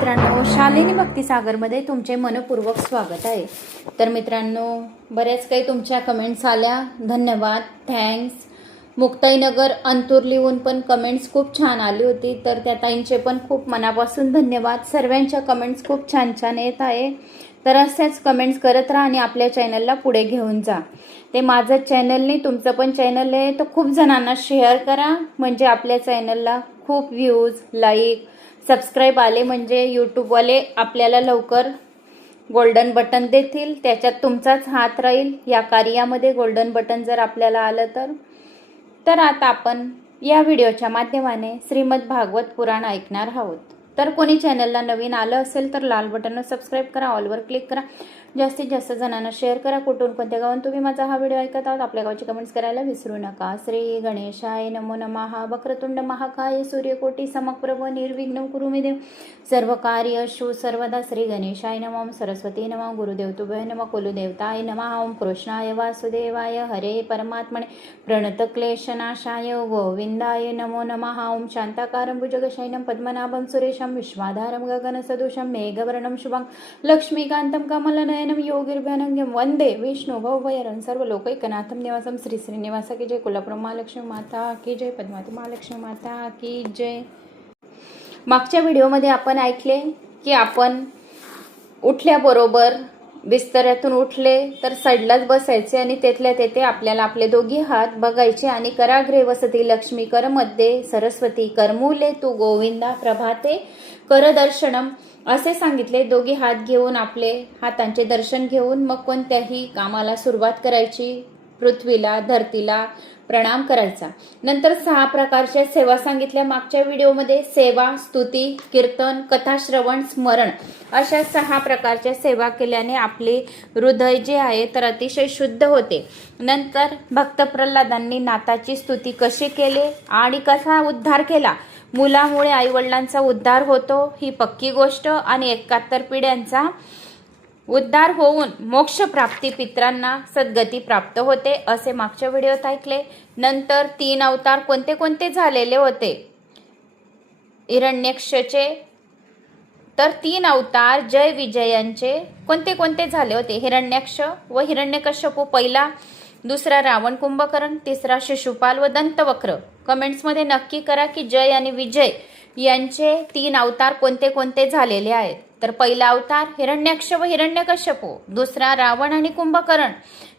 मित्रांनो, शालिनी भक्तिसागरमध्ये तुमचे मनपूर्वक स्वागत आहे। तर मित्रांनो, बरेच काही तुमच्या कमेंट्स आल्या, धन्यवाद, थँक्स। मुक्ताईनगर अंतुर्लीहून पण कमेंट्स खूप छान आली होती, तर त्या ताईंचे पण खूप मनापासून धन्यवाद। सर्वांच्या कमेंट्स खूप छान छान येत आहे, तर असेच कमेंट्स करत राहा आणि आपल्या चॅनलला पुढे घेऊन जा। ते माझं चॅनल नाही, तुमचं पण चॅनल आहे, तर खूप जणांना शेअर करा, म्हणजे आपल्या चॅनलला खूप व्ह्यूज, लाईक, सबस्क्राईब आले म्हणजे यूट्यूबवाले आपल्याला लवकर गोल्डन बटन देतील, त्याच्यात तुमचाच हात राहील। या कार्यामध्ये गोल्डन बटन जर आपल्याला आलं तर आता आपण या व्हिडिओच्या माध्यमाने श्रीमद भागवत पुराण ऐकणार आहोत। तर कोणी चॅनलला नवीन आलं असेल तर लाल बटनवर सबस्क्राईब करा, ऑलवर क्लिक करा, जास्तीत जास्त जणांना शेअर करा। कुठून कोणत्या गावात तुम्ही माझा हा व्हिडिओ ऐकत आहात आपल्या गावाची कमेंट्स करायला विसरू नका। श्री गणेशाय नमो नमः। वक्रतुंड महाकाय सूर्यकोटी समप्रभ निर्विघ्नं कुरु मे देव सर्व कार्येषु सर्वदा। श्री गणेशाय नमः। सरस्वती नमः। गुरुदेव तुभ्य नमः। कुलदेवताय नमः। ओम कृष्णाय वासुदेवाय हरे परमात्मने प्रणतक्लेशनाशाय गोविंदाय नमो नमः। ओम शांताकारं भुजगशयनं पद्मनाभं सुरेशं विश्वाधारं गगनसदृशं मेघवर्णं शुभं लक्ष्मीकान्तं कमलनयनं योगिर्भ्यानंगं वंदे विष्णु भवभयहरं सर्वलोकैकनाथं निवासं। श्री श्रीनिवास की जय। कोल्हापूर महालक्ष्मी माता की जय। पद्मावती महालक्ष्मी माता की जय। मागच्या व्हिडिओमध्ये आपण ऐकले की आपण उठल्याबरोबर बिस्तऱ्यातून उठले तर साईडलाच बसायचे आणि तेथल्या तेथे आपल्याला आपले दोघी हात बघायचे आणि कराग्रे वसती लक्ष्मी करमध्ये सरस्वती करमूले तू गोविंदा प्रभाते कर दर्शनम असे सांगितले। दोघी हात घेऊन आपले हातांचे दर्शन घेऊन मग कोणत्याही कामाला सुरुवात करायची। पृथ्वीला, धरतीला प्रणाम करायचा। नंतर 6 प्रकारच्या सेवा सांगितल्या मागच्या व्हिडिओमध्ये। सेवा, स्तुती, कीर्तन, कथाश्रवण, स्मरण अशा 6 प्रकारच्या सेवा केल्याने आपले हृदय जे आहे तर अतिशय शुद्ध होते। नंतर भक्त प्रल्हादांनी नाथाची स्तुती कशी केली आणि कसा उद्धार केला। मुलामुळे आईवडिलांचा उद्धार होतो ही पक्की गोष्ट आणि 71 पिढ्यांचा उद्धार होऊन मोक्ष प्राप्ती, पित्रांना सद्गती प्राप्त होते असे मागच्या व्हिडिओत ऐकले। नंतर 3 अवतार कोणते कोणते झालेले होते हिरण्यकश्यपचे, तर 3 अवतार जय विजयांचे कोणते कोणते झाले होते। हिरण्यक्ष व हिरण्यकश्यप पहिला, दुसरा रावण कुंभकर्ण, तिसरा शिशुपाल व दंतवक्र। कमेंट्समध्ये नक्की करा की जय आणि विजय यांचे 3 अवतार कोणते कोणते झालेले आहेत। तर पहिला अवतार हिरण्यक्ष व हिरण्यकश्यप, दुसरा रावण आणि कुंभकर्ण,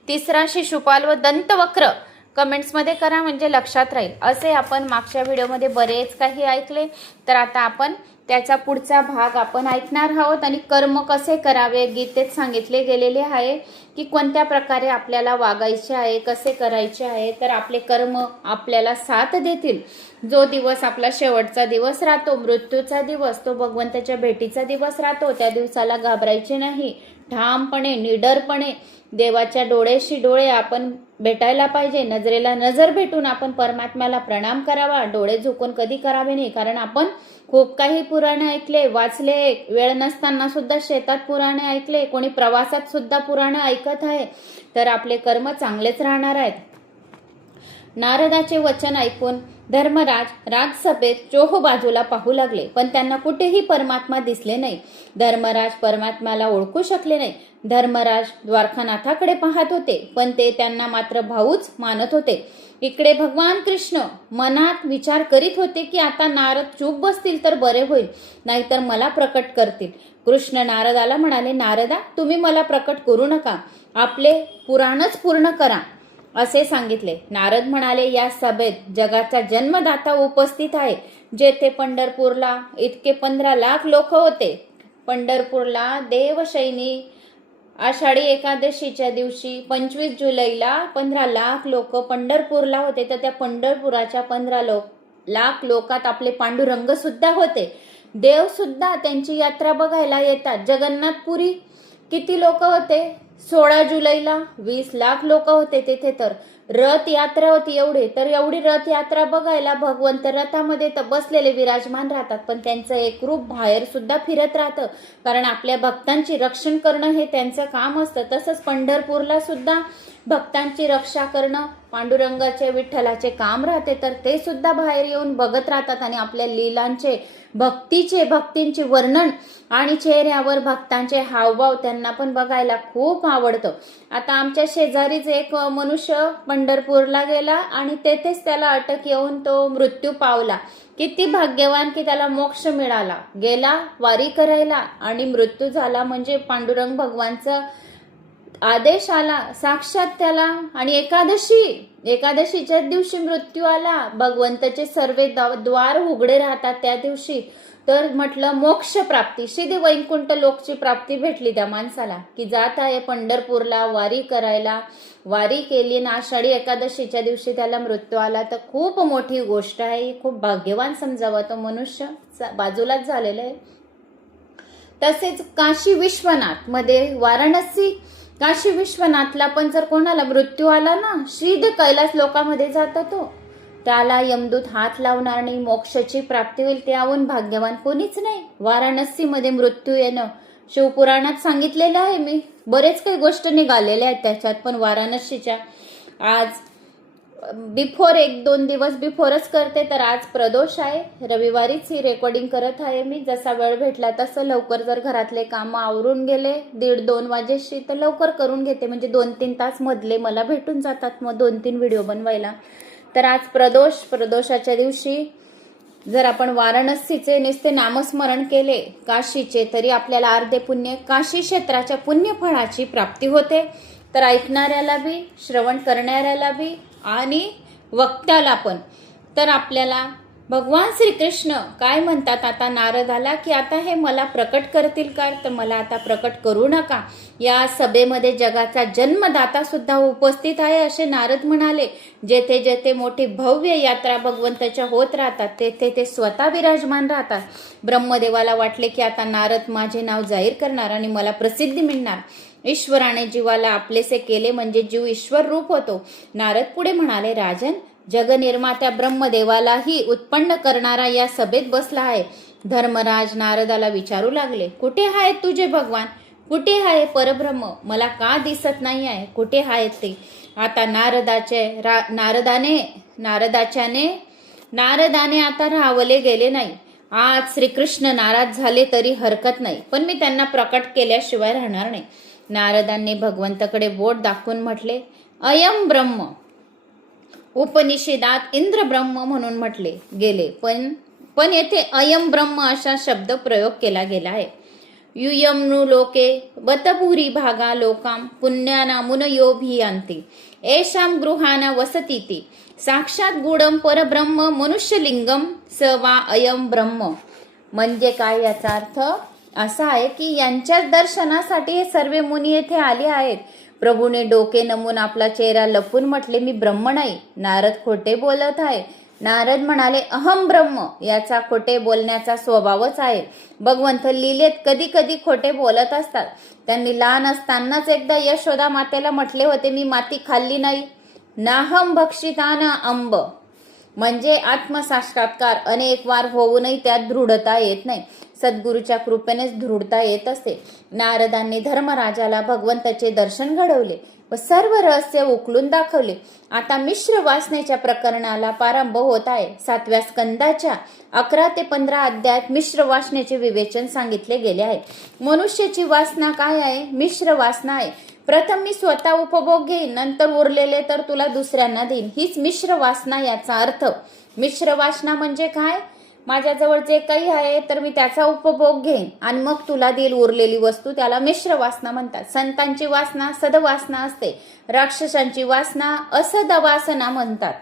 तिसरा शिशुपाल व दंतवक्र। कमेंट्समध्ये करा म्हणजे लक्षात राहील। असे आपण मागच्या व्हिडिओमध्ये बरेच काही ऐकले, तर आता आपण त्याचा पुढचा भाग आपण ऐकणार आहोत। आणि कर्म कसे करावे गीतेत सांगितले गेलेले आहे की कोणत्या प्रकारे आपल्याला वागायचे आहे, कसे करायचे आहे, तर आपले कर्म आपल्याला साथ देतील। जो दिवस आपला शेवटचा दिवस राहतो, मृत्यूचा दिवस, तो भगवंताच्या भेटीचा दिवस राहतो, त्या दिवसाला घाबरायचे नाही। ठामपणे, निडरपणे देवाच्या डोळ्याशी डोळे आपण भेटायला पाहिजे। नजरेला नजर भेटून आपण परमात्म्याला प्रणाम करावा। डोळे झुकून कधी करावे नाही, कारण आपण खूप काही पुराणे ऐकले, वाचले, वेळ नसताना सुद्धा शेतात पुराणे ऐकले, कोणी प्रवासात सुद्धा पुराणे ऐकत आहे, तर आपले कर्म चांगलेच राहणार आहेत। नारदाचे वचन ऐकून धर्मराज राजसभेत चोह बाजूला पाहू लागले, पण त्यांना कुठेही परमात्मा दिसले नाही। धर्मराज परमात्म्याला ओळखू शकले नाही। धर्मराज द्वारकानाथाकडे पाहत होते, पण ते त्यांना मात्र भाऊच मानत होते। इकडे भगवान कृष्ण मनात विचार करीत होते की आता नारद चूप बसतील तर बरे होईल, नाहीतर मला प्रकट करतील। कृष्ण नारदाला म्हणाले, नारदा तुम्ही मला प्रकट करू नका, आपले पुराणच पूर्ण करा असे सांगितले। नारद म्हणाले, या सभेत जगाचा जन्मदाता उपस्थित आहे। जेथे पंढरपूरला इतके 15 लाख लोक होते। पंढरपूरला देवशयनी आषाढी एकादशीच्या दिवशी 25 जुलैला 15 लाख लोक पंढरपूरला होते, तर त्या पंढरपुराच्या 15 लाख लोकात आपले पांडुरंग सुद्धा होते। देव सुद्धा त्यांची यात्रा बघायला येतात। जगन्नाथपुरी किती लोक होते? 16 जुलैला 20 लाख लोक होते तेथे, तर रथ यात्रा होती एवढी, तर एवढी रथ यात्रा बघायला भगवंत रथामध्ये तर बसलेले विराजमान राहतात, पण त्यांचं एक रूप बाहेर सुद्धा फिरत राहतं, कारण आपल्या भक्तांची रक्षण करणं हे त्यांचं काम असतं. तसंच पंढरपूरला सुद्धा भक्तांची रक्षा करणं पांडुरंगाचे विठ्ठलाचे काम राहते, तर ते सुद्धा बाहेर येऊन बघत राहतात आणि आपल्या लीलांचे भक्तींचे वर्णन आणि चेहऱ्यावर भक्तांचे हावभाव त्यांना पण बघायला खूप आवडतं. आता आमच्या शेजारीच एक मनुष्य पंढरपूरला गेला आणि तेथेच त्याला अटक येऊन तो मृत्यू पावला. किती भाग्यवान की त्याला मोक्ष मिळाला. गेला वारी करायला आणि मृत्यू झाला, म्हणजे पांडुरंग भगवानचा आदेश आला साक्षात त्याला. आणि एकादशीच्या दिवशी मृत्यू आला. भगवंताचे सर्व द्वार उघडे राहतात त्या दिवशी. तर म्हटलं मोक्ष प्राप्ती, श्रीदी वैकुंठ लोकची प्राप्ती भेटली त्या माणसाला, की जात आहे पंढरपूरला वारी करायला. वारी केली ना आषाढी एकादशीच्या दिवशी त्याला मृत्यू आला, तर खूप मोठी गोष्ट आहे. खूप भाग्यवान समजावा तो मनुष्य. बाजूलाच झालेला आहे. तसेच काशी विश्वनाथ मध्ये वाराणसी काशी विश्वनाथला पण जर कोणाला मृत्यू आला ना, श्रीद कैलास लोकांमध्ये जातो तो, त्याला यमदूत हात लावणार नाही, मोक्षाची प्राप्ती होईल. त्याहून भाग्यवान कोणीच नाही. वाराणसीमध्ये मृत्यू येणं शिवपुराणात सांगितलेलं आहे. मी बरेच काही गोष्ट निघालेल्या आहेत त्याच्यात, पण वाराणसीच्या आज बिफोर 1-2 दिवस बिफोरच करते. तर आज प्रदोष आहे, रविवारीच ही रेकॉर्डिंग करत आहे मी. जसा वेळ भेटला तसं लवकर जर घरातले कामं आवरून गेले 1:30-2 वाजेशी तर लवकर करून घेते, म्हणजे 2-3 तास मधले मला भेटून जातात मग 2-3 व्हिडिओ बनवायला. तर आज प्रदोषाच्या दिवशी जर आपण वाराणसीचे नुसते नामस्मरण केले काशीचे, तरी आपल्याला अर्धे पुण्य काशी क्षेत्राच्या पुण्यफळाची प्राप्ती होते. तर ऐकणाऱ्याला बी, श्रवण करणाऱ्याला बी आणि वक्त्याला पण. तर आपल्याला भगवान श्रीकृष्ण काय म्हणतात आता नारदाला, की आता हे मला प्रकट करतील का, तर मला आता प्रकट करू नका. या सभेमध्ये जगाचा जन्मदाता सुद्धा उपस्थित आहे असे नारद म्हणाले. जेथे जेथे मोठी भव्य यात्रा भगवंताच्या होत राहतात तेथे ते स्वतः विराजमान राहतात. ब्रह्मदेवाला वाटले की आता नारद माझे नाव जाहीर करणार आणि मला प्रसिद्धी मिळणार. ईश्वराने जीवाला आपलेसे केले म्हणजे जीव ईश्वर रूप होतो. नारद पुढे म्हणाले, राजन, जगनिर्मात्या ब्रह्मदेवालाही उत्पन्न करणारा या सभेत बसला आहे. धर्मराज नारदाला विचारू लागले, कुठे आहेत तुझे भगवान, कुठे आहे परब्रह्म, मला का दिसत नाही आहे, कुठे आहेत ते. आता नारदाने आता राहवले गेले नाही. आज श्रीकृष्ण नाराज झाले तरी हरकत नाही, पण मी त्यांना प्रकट केल्याशिवाय राहणार नाही. नारदांनी भगवंताकडे बोट दाखवून म्हटले, अयम ब्रह्म. उपनिषेदात इंद्र ब्रह्म म्हणून म्हटले गेले, पण येथे अयम ब्रह्म असा शब्द प्रयोग केला गेला आहे. युयमनु लोके बतभूरी भागा लोकाम पुण्यानामुन योभियांती एषाम गृहाना वसतीती साक्षात गुडम परब्रह्म मनुष्यलिंगम स वा अयम ब्रह्म. म्हणजे काय, याचा अर्थ असा आहे की यांच्याच दर्शनासाठी हे सर्व मुनी येथे आले आहेत. प्रभूने डोके नमून आपला चेहरा लपून म्हटले, मी ब्रह्म नाही. नारद खोटे बोलत आहे. नारद म्हणाले, अहम ब्रह्म. याचा खोटे बोलण्याचा स्वभावच आहे. भगवंत लीलेत कधी कधी खोटे बोलत असतात. त्यांनी लहान असतानाच एकदा यशोदा मातेला म्हटले होते, मी माती खाल्ली नाही. नाहम भक्षिताना अंब. म्हणजे आत्मसाक्षात्कार अनेक वार होऊनही त्यात दृढता येत नाही. सद्गुरूच्या कृपेनेच दृढता येत असते. नारदांनी धर्मराजाला भगवंताचे दर्शन घडवले व सर्व रहस्य उकलून दाखवले. आता मिश्र वासनेच्या प्रकरणाला प्रारंभ होत आहे. 7व्या स्कंदाच्या 11 ते 15 अध्यायात मिश्र वासनेचे विवेचन सांगितले गेले आहे. मनुष्याची वासना काय आहे? मिश्र वासना आहे. प्रथम मी स्वतः उपभोग घेईन, नंतर उरलेले तर तुला दुसऱ्यांना देईन. हीच मिश्र वासना. याचा अर्थ मिश्र वासना म्हणजे काय? माझ्याजवळ जे काही आहे तर मी त्याचा उपभोग घेईन आणि मग तुला देईल उरलेली वस्तू. त्याला मिश्र वासना म्हणतात. संतांची वासना सदवासना असते. राक्षसांची वासना असदवासना म्हणतात.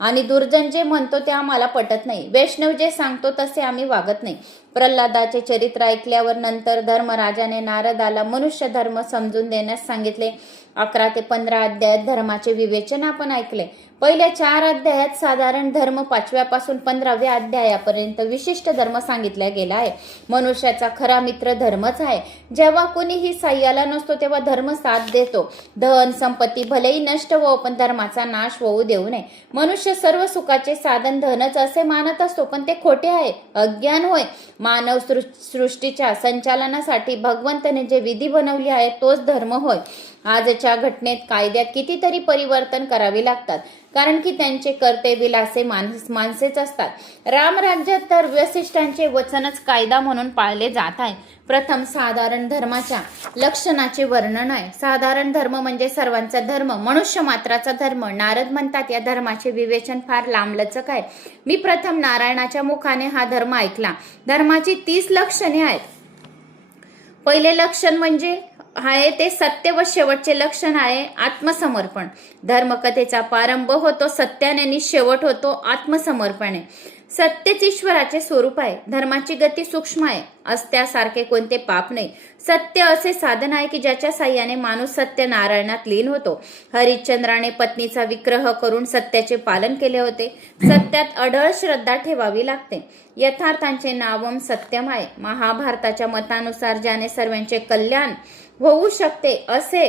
आणि दुर्जन जे म्हणतो ते आम्हाला पटत नाही. वैष्णव जे सांगतो तसे आम्ही वागत नाही. प्रल्हादाचे चरित्र ऐकल्यावर नंतर धर्मराजाने नारदाला मनुष्य धर्म समजून देण्यास सांगितले. 11 ते 15 अध्यायात धर्माचे विवेचन आपण ऐकले. पहिल्या 4 अध्यायात साधारण धर्म, 5व्या पासून 15व्या अध्यायापर्यंत विशिष्ट धर्म सांगितला गेला आहे. मनुष्याचा खरा मित्र धर्मच आहे. जेव्हा कोणीही साह्याला नसतो तेव्हा धर्म साथ देतो. धन संपत्ती भलेही नष्ट हो, पण धर्माचा नाश होऊ देऊ नये. मनुष्य सर्व सुखाचे साधन धनच असे मानत असतो, पण ते खोटे आहे, अज्ञान होय. मानव सृष्टीच्या संचालनासाठी भगवंताने जे विधी बनवले आहेत तोच धर्म होय. आजच्या घटनेत कायद्यात कितीतरी परिवर्तन करावी लागतात, कारण की त्यांचे कर्ते विलासे माणसेच असतात. रामराज्यात तर वसिष्ठांचे वचनच कायदा म्हणून पाळले जात आहे. प्रथम साधारण धर्माच्या लक्षणाचे वर्णन आहे. साधारण धर्म म्हणजे सर्वांचा धर्म, मनुष्य मात्राचा धर्म. नारद म्हणतात या धर्माचे विवेचन फार लांबलचक आहे. मी प्रथम नारायणाच्या मुखाने हा धर्म ऐकला. धर्माची 30 लक्षणे आहेत. पहिले लक्षण म्हणजे आहे ते सत्य व शेवटचे लक्षण आहे आत्मसमर्पण. धर्मकथेचा प्रारंभ होतो सत्याने आणि शेवट होतो आत्मसमर्पणे. सत्यच ईश्वराचे स्वरूप आहे. धर्माची गती सूक्ष्म आहे. अस्त्यासारखे कोणते पाप नाही. सत्य असे साधन आहे की ज्याच्या साह्याने माणूस सत्यनारायणात लीन होतो. हरिश्चंद्राने पत्नीचा विग्रह करून सत्याचे पालन केले होते. सत्यात अढळ श्रद्धा ठेवावी लागते. यथार्थांचे नावम सत्यम आहे. महाभारताच्या मतानुसार ज्याने सर्वांचे कल्याण होऊ शकते असे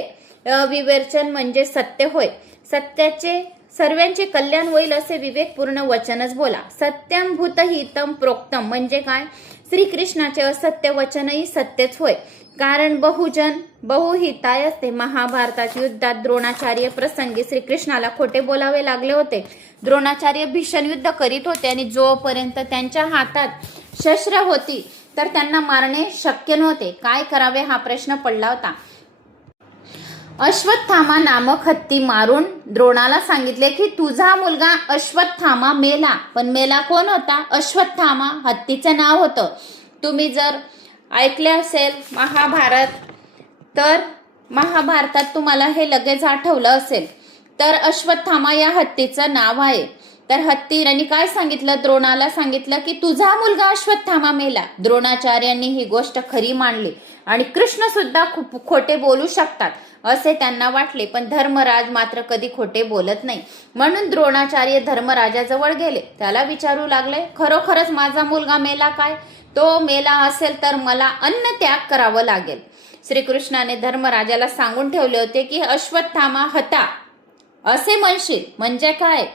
विवेचन म्हणजे सत्य होय. सत्याचे सर्वांचे कल्याण होईल असे विवेकपूर्ण वचनच बोला. सत्यम भूतहितम प्रोक्तम म्हणजे काय? श्रीकृष्णाचे असत्य वचनही सत्यच होय, कारण बहुजन बहुहिताय असते. महाभारतात युद्धात द्रोणाचार्य प्रसंगी श्रीकृष्णाला खोटे बोलावे लागले होते. द्रोणाचार्य भीषण युद्ध करीत होते आणि जोपर्यंत त्यांच्या हातात शस्त्र होती तर त्यांना मारणे शक्य नव्हते. काय करावे हा प्रश्न पडला होता. अश्वत्थामा नामक हत्ती मारून द्रोणाला सांगितले की तुझा मुलगा अश्वत्थामा मेला. पण मेला कोण होता? अश्वत्थामा हत्तीचं नाव होतं. तुम्ही जर ऐकले असेल महाभारत तर महाभारतात तुम्हाला हे लगेच आठवलं असेल. तर अश्वत्थामा या हत्तीचं नाव आहे. तर हत्तीने काय सांगितलं? द्रोणाला सांगितलं की तुझा मुलगा अश्वत्थामा मेला. द्रोणाचार्यांनी ही गोष्ट खरी मानली आणि कृष्ण सुद्धा खूप खोटे बोलू शकतात असे त्यांना वाटले. पण धर्मराज मात्र कधी खोटे बोलत नाही. म्हणून द्रोणाचार्य धर्मराजाजवळ गेले. त्याला विचारू लागले, खरोखरच माझा मुलगा मेला काय? तो मेला असेल तर मला अन्न त्याग करावं लागेल. श्रीकृष्णाने धर्मराजाला सांगून ठेवले होते की अश्वत्थामा हता असे म्हणशील म्हणजे काय?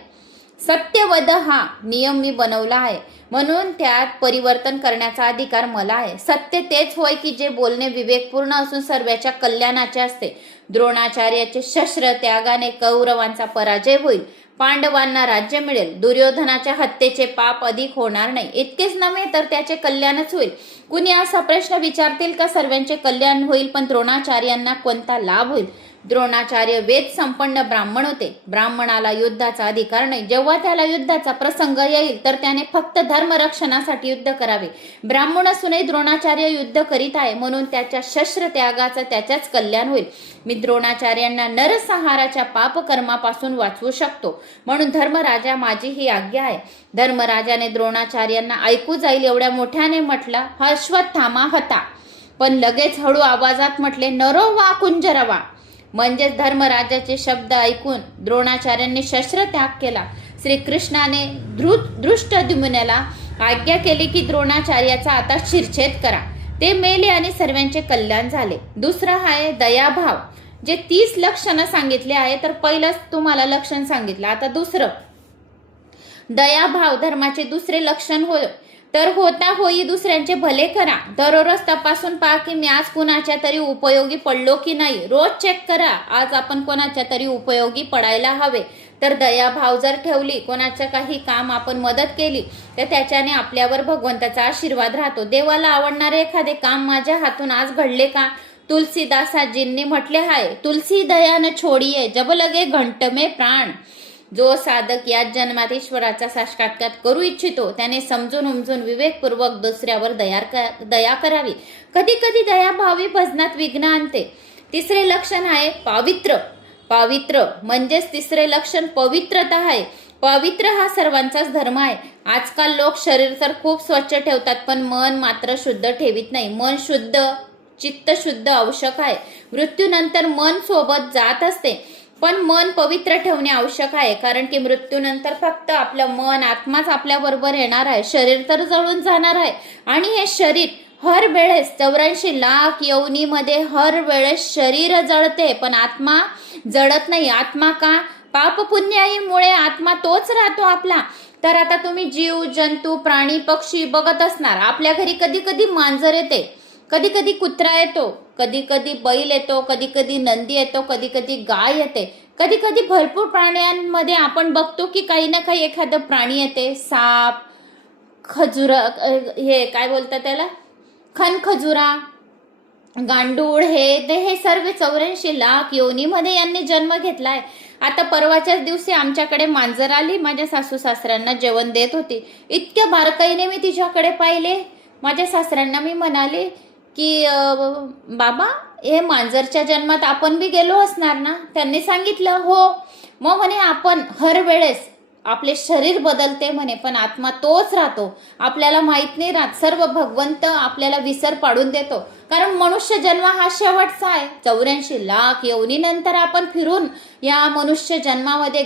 सत्यवद हा नियम मी बनवला आहे, म्हणून त्यात परिवर्तन करण्याचा अधिकार मला आहे. सत्य तेच होय की जे बोलणे विवेकपूर्ण असून सर्वांच्या कल्याणाचे असते. द्रोणाचार्याचे शस्त्र त्यागाने कौरवांचा पराजय होईल. पांडवांना राज्य मिळेल. दुर्योधनाच्या हत्येचे पाप अधिक होणार नाही. इतकेच नव्हे तर त्याचे कल्याणच होईल. कुणी असा प्रश्न विचारतील का सर्वांचे कल्याण होईल पण द्रोणाचार्यांना कोणता लाभ होईल? द्रोणाचार्य वेद संपन्न ब्राह्मण होते. ब्राह्मणाला युद्धाचा अधिकार नाही. जेव्हा त्याला युद्धाचा प्रसंग येईल तर त्याने फक्त धर्मरक्षणासाठी युद्ध करावे. ब्राह्मण असूनही द्रोणाचार्य युद्ध करीत आहे, म्हणून त्याच्या शस्त्र त्यागाचा त्याच्याच कल्याण होईल. मी द्रोणाचार्यांना नरसंहाराच्या पापकर्मापासून वाचवू शकतो, म्हणून धर्मराजा माझी ही आज्ञा आहे. धर्मराजाने द्रोणाचार्यांना ऐकू जाईल एवढ्या मोठ्याने म्हटलं, अश्वत्थामा हता. पण लगेच हळू आवाजात म्हटले, नरो वा कुंजरवा. म्हणजेच धर्मराजाचे शब्द ऐकून द्रोणाचार्यांनी शस्त्र त्याग केला. श्रीकृष्णाने धृष्टद्युम्नाला आज्ञा केली की द्रोणाचार्याचा आता शिरछेद करा. ते मेले आणि सर्वांचे कल्याण झाले. दुसरं आहे दयाभाव. जे 30 लक्षणं सांगितले आहे, तर पहिलंच तुम्हाला लक्षण सांगितलं. आता दुसरं दयाभाव धर्माचे दुसरे लक्षण होय. तर होता होई दुसऱ्यांचे भले करा. दररोज तपासून पहा की मी आज कुणाच्या तरी उपयोगी पडलो की नाही. रोज चेक करा, आज आपण कोणाच्या तरी उपयोगी पडायला हवे. तर दयाभाव जर ठेवली, कोणाचं काही काम आपण मदत केली तर त्याच्याने आपल्यावर भगवंताचा आशीर्वाद राहतो. देवाला आवडणारे एखादे काम माझ्या हातून आज घडले का? तुलसीदासाजींनी म्हटले आहे, तुलसी दया न छोडीये जब लगे घंट में प्राण. जो साधक याच जन्मात ईश्वराचा साक्षात्कार करू इच्छितो त्याने समजून उमजून विवेकपूर्वक दुसऱ्यावर दया करावी. कधी कधी दयाभावी भजनात विघ्न आणते. तिसरे लक्षण आहे पावित्र. पावित्र म्हणजेच तिसरे लक्षण पवित्रता आहे. पवित्र हा सर्वांचाच धर्म आहे. आजकाल लोक शरीर तर खूप स्वच्छ ठेवतात, पण मन मात्र शुद्ध ठेवीत नाही. मन शुद्ध, चित्त शुद्ध आवश्यक आहे. मृत्यूनंतर मन सोबत जात असते, पण मन पवित्र ठेवणे आवश्यक आहे. कारण की मृत्यूनंतर फक्त आपलं मन, आत्माच आपल्या बरोबर येणार आहे. शरीर तर जळून जाणार आहे. आणि हे शरीर हर वेळेस 84 लाख योनीमध्ये हर वेळेस शरीर जळते, पण आत्मा जळत नाही. आत्मा का? पाप पुण्याईमुळे आत्मा तोच राहतो आपला. तर आता तुम्ही जीव जंतू, प्राणी, पक्षी बघत असणार. आपल्या घरी कधी कधी मांजर येते, कधी कधी कुत्रा येतो, कधी कधी बैल येतो, कधी कधी नंदी येतो, कधी कधी गाय येते, कधी कधी भरपूर प्राण्यांमध्ये आपण बघतो की काही ना काही एखादं प्राणी येते. साप, खजुरा, हे काय बोलतात त्याला, खनखजुरा, गांडूळ, हे सर्व 84 लाख योनीमध्ये यांनी जन्म घेतलाय. आता परवाच्याच दिवशी आमच्याकडे मांजर आली. माझ्या सासू सासऱ्यांना जेवण देत होती. इतक्या बारकाईने मी तिच्याकडे पाहिले. माझ्या सासऱ्यांना मी म्हणाले की बाबा, हे मांजरच्या जन्मात आपण बी गेलो असणार ना? त्यांनी सांगितलं हो. मग म्हणे आपण हर वेळेस आपले शरीर बदलते म्हणे, पण आत्मा तोच राहतो. आपल्याला माहित नाही राहत. सर्व भगवंत आपल्याला विसर पाडून देतो. कारण मनुष्य जन्म हा शेवटचा आहे. 84 लाख योनीनंतर आपण फिरून या मनुष्य जन्मामध्ये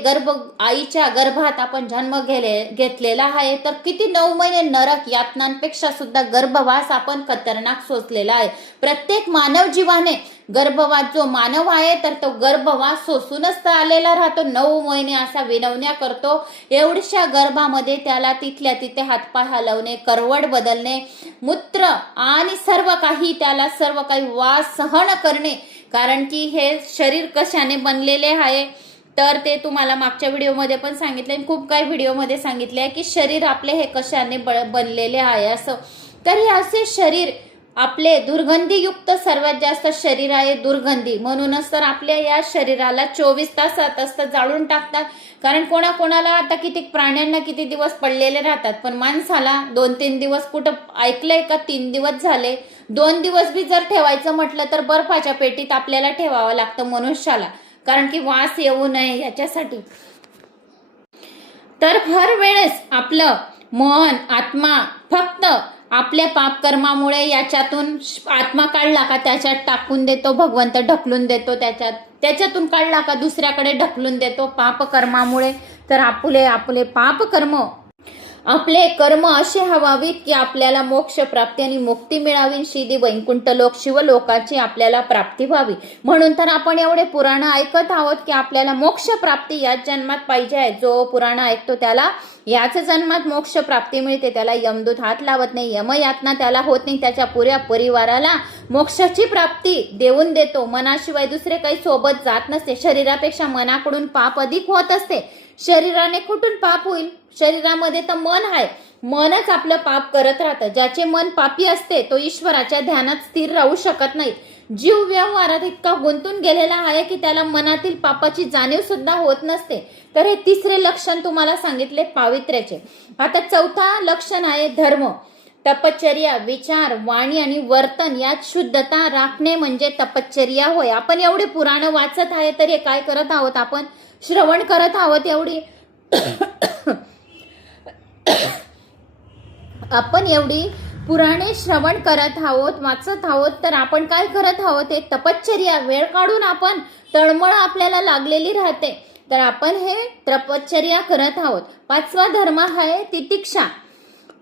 आईच्या गर्भात आपण जन्म घेतलेला आहे. तर किती 9 महिने नरक यातनांपेक्षा सुद्धा गर्भवास आपण खतरनाक सोसलेला आहे. प्रत्येक मानव जीवाने गर्भवास, जो मानव आहे तर तो गर्भवास सोसूनच तर आलेला राहतो. 9 महिने असा विनवण्या करतो. एवढ्याशा गर्भामध्ये त्याला तिथल्या तिथे हातपाय हलवणे, करवड बदलणे, मूत्र आणि सर्व काही वास सहन करणे. कारण की हे शरीर कशाने बनलेले आहे, तर ते तुम्हाला मागच्या व्हिडिओमध्ये पण सांगितले, खूप काही व्हिडिओमध्ये सांगितले आहे की शरीर आपले हे कशाने बनलेले आहे असं. तर हे असे शरीर आपले दुर्गंधीयुक्त सर्वात जास्त शरीर आहे, दुर्गंधी. म्हणूनच तर आपल्या या शरीराला 24 तासात जाळून टाकतात. कारण कोणाकोणाला आता किती प्राण्यांना किती दिवस पडलेले राहतात, पण माणसाला 2-3 दिवस, कुठं ऐकलंय का 3 दिवस झाले. 2 दिवस बी जर ठेवायचं म्हटलं तर बर्फाच्या पेटीत आपल्याला ठेवावं लागतं मनुष्याला, कारण की वास येऊ नये याच्यासाठी. तर हर वेळेस आपलं मन, आत्मा फक्त आपल्या पापकर्मामुळे याच्यातून आत्मा काढला का त्याच्यात टाकून देतो भगवंत, ढकलून देतो त्याच्यातून काढला का दुसऱ्याकडे ढकलून देतो पापकर्मामुळे. तर आपले पापकर्म, आपले कर्म असे हवावीत की आपल्याला मोक्ष प्राप्ती आणि मुक्ती मिळावी, श्रीदी वैकुंठ लोक शिवलोकाची आपल्याला प्राप्ती व्हावी. म्हणून तर आपण एवढे पुराण ऐकत आहोत की आपल्याला मोक्ष प्राप्ती याच जन्मात पाहिजे आहे. जो पुराण ऐकतो त्याला याच जन्मात मोक्ष प्राप्ती मिळते. त्याला यमदूत हात लावत नाही, यमयातना त्याला होत नाही, त्याच्या पुऱ्या परिवाराला मोक्षाची प्राप्ती देऊन देतो. मनाशिवाय दुसरे काही सोबत जात नसते. शरीरापेक्षा मनाकडून पाप अधिक होत असते. शरीराने कुठून पाप होईल? शरीरामध्ये तर मन आहे, मनच आपलं पाप करत राहतं. ज्याचे मन पापी असते तो ईश्वराच्या ध्यानात स्थिर राहू शकत नाही. जीव व्यवहारात इतका गुंतून गेलेला आहे की त्याला मनातील पापाची जाणीव सुद्धा होत नसते. तर हे तिसरे लक्षण तुम्हाला सांगितले पावित्र्याचे. आता चौथा लक्षण आहे धर्म. तपश्चर्या, विचार, वाणी आणि वर्तन यात शुद्धता राखणे म्हणजे तपश्चर्या होय. आपण एवढे पुराण वाचत आहे तर हे काय करत आहोत? आपण श्रवण करत आहोत. आपण एवढी पुराणे श्रवण करत आहोत, वाचत आहोत, तर आपण काय करत आहोत? एक तपश्चर्या, वेळ काढून आपण, तळमळ आपल्याला लागलेली राहते तर आपण हे तपश्चर्या करत आहोत. 5वा धर्म आहे तितिक्षा.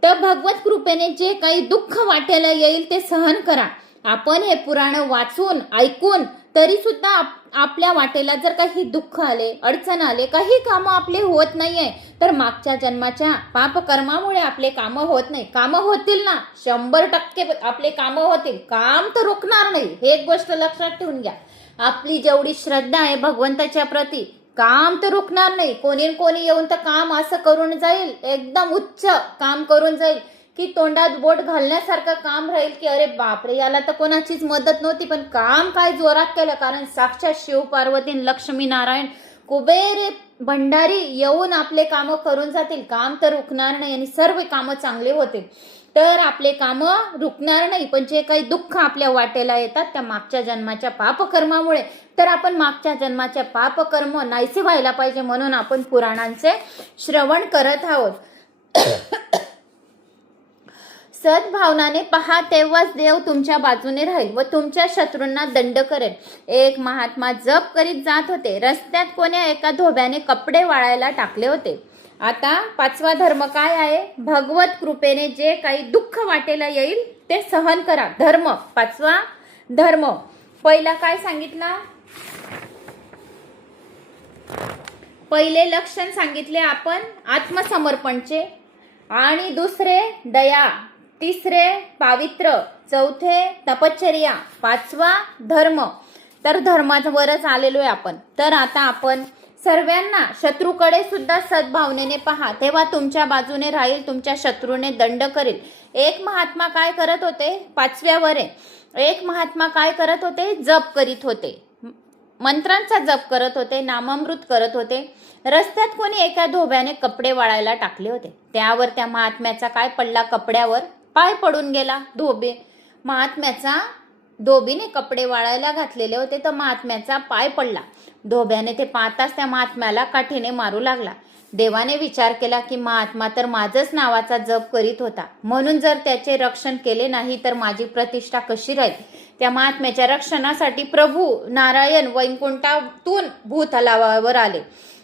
तर भगवत कृपेने जे काही दुःख वाटेला येईल ते सहन करा. आपण हे पुराण वाचून, ऐकून तरी सुद्धा आपल्या वाटेला जर काही दुःख आले, अडचण आले, काही कामं आपले होत नाहीये, तर मागच्या जन्माच्या पापकर्मामुळे आपले कामं होत नाही. कामं होतील ना, 100% आपले कामं होतील. काम तर रोखणार नाही, हे एक गोष्ट लक्षात ठेवून घ्या. आपली जेवढी श्रद्धा आहे भगवंताच्या प्रती, काम तर रोखणार नाही. कोणी येऊन तर काम असं करून जाईल, एकदम उच्च काम करून जाईल की तोंडात बोट घालण्यासारखं काम राहील की अरे बापरे, याला तर कोणाचीच मदत नव्हती, पण काम काय जोरात केलं. कारण साक्षात शिव पार्वती, लक्ष्मी नारायण, कुबेर, भंडारी येऊन आपले कामं करून जातील. काम तर रुकणार नाही आणि सर्व कामं चांगले होतील. तर आपले कामं रुकणार नाही. पण जे काही दुःख आपल्या वाटेला येतात त्या मागच्या जन्माच्या पापकर्मामुळे, तर आपण मागच्या जन्माच्या पापकर्म नाहीसे व्हायला पाहिजे म्हणून आपण पुराणांचे श्रवण करत आहोत. सद्भावनाने पहा, तेव्हाच देव तुमच्या बाजूने राहील व तुमच्या शत्रूंना दंड करेल. एक महात्मा जप करीत जात होते. रस्त्यात कोण्या एका धोब्याने कपडे वाळायला टाकले होते. आता 5वा धर्म काय आहे? भगवत कृपेने जे काही दुःख वाटेला येईल ते सहन करा. धर्म 5वा धर्म. पहिला काय सांगितला? पहिले लक्षण सांगितले आपण आत्मसमर्पणचे, आणि दुसरे दया, तिसरे पावित्र्य, चौथे तपश्चर्या, 5वा धर्म. तर धर्मावरच आलेलो आहे आपण. तर आता आपण सर्वांना, शत्रूकडे सुद्धा सद्भावनेने पहा, तेव्हा तुमच्या बाजूने राहील, तुमच्या शत्रूने दंड करेल. एक महात्मा काय करत होते? 5व्यावर आहे. एक महात्मा काय करत होते? जप करीत होते, मंत्रांचा जप करत होते, नामामृत करत होते. रस्त्यात कोणी एका धोब्याने कपडे वाळायला टाकले होते. त्यावर त्या महात्म्याचा काय पडला? कपड्यावर पाय पडून गेला. महात्म्याचा धोबीने कपडे वाळायला घातलेले होते तर महात्म्याचा पाय पडला. धोब्याने ते पाहताच त्या महात्म्याला काठीने मारू लागला. देवाने विचार केला की महात्मा तर माझंच नावाचा जप करीत होता, म्हणून जर त्याचे रक्षण केले नाही तर माझी प्रतिष्ठा कशी राहील. त्या महात्म्याच्या रक्षणासाठी प्रभू नारायण वैकुंठातून भूतलावर आले.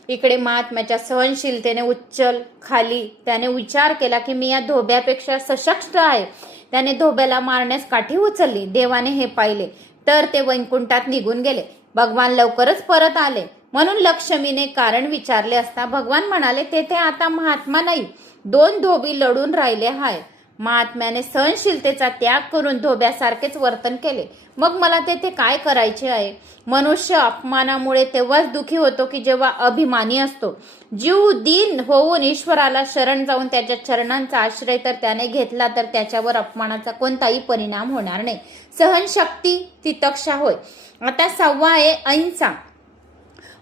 इकडे महात्म्याच्या सहनशीलतेने उच्चल खाली त्याने विचार केला की मी या धोब्यापेक्षा सशक्त आहे. त्याने धोब्याला मारण्यास काठी उचलली. देवाने हे पाहिले तर ते वैकुंठात निघून गेले. भगवान लवकरच परत आले म्हणून लक्ष्मीने कारण विचारले असता भगवान म्हणाले, तेथे आता महात्मा नाही, 2 धोबी लढून राहिले आहे. महात्म्याने सहनशीलतेचा त्याग करून धोब्यासारखेच वर्तन केले. मग मला तेथे काय करायचे आहे? मनुष्य अपमानामुळे तेव्हाच दुखी होतो की जेव्हा अभिमानी असतो. जीव दीन होऊन ईश्वराला शरण जाऊन त्याच्या चरणांचा आश्रय तर त्याने घेतला तर त्याच्यावर अपमानाचा कोणताही परिणाम होणार नाही. सहनशक्ती तितक्षा होय. आता 6वा आहे अहिंसा.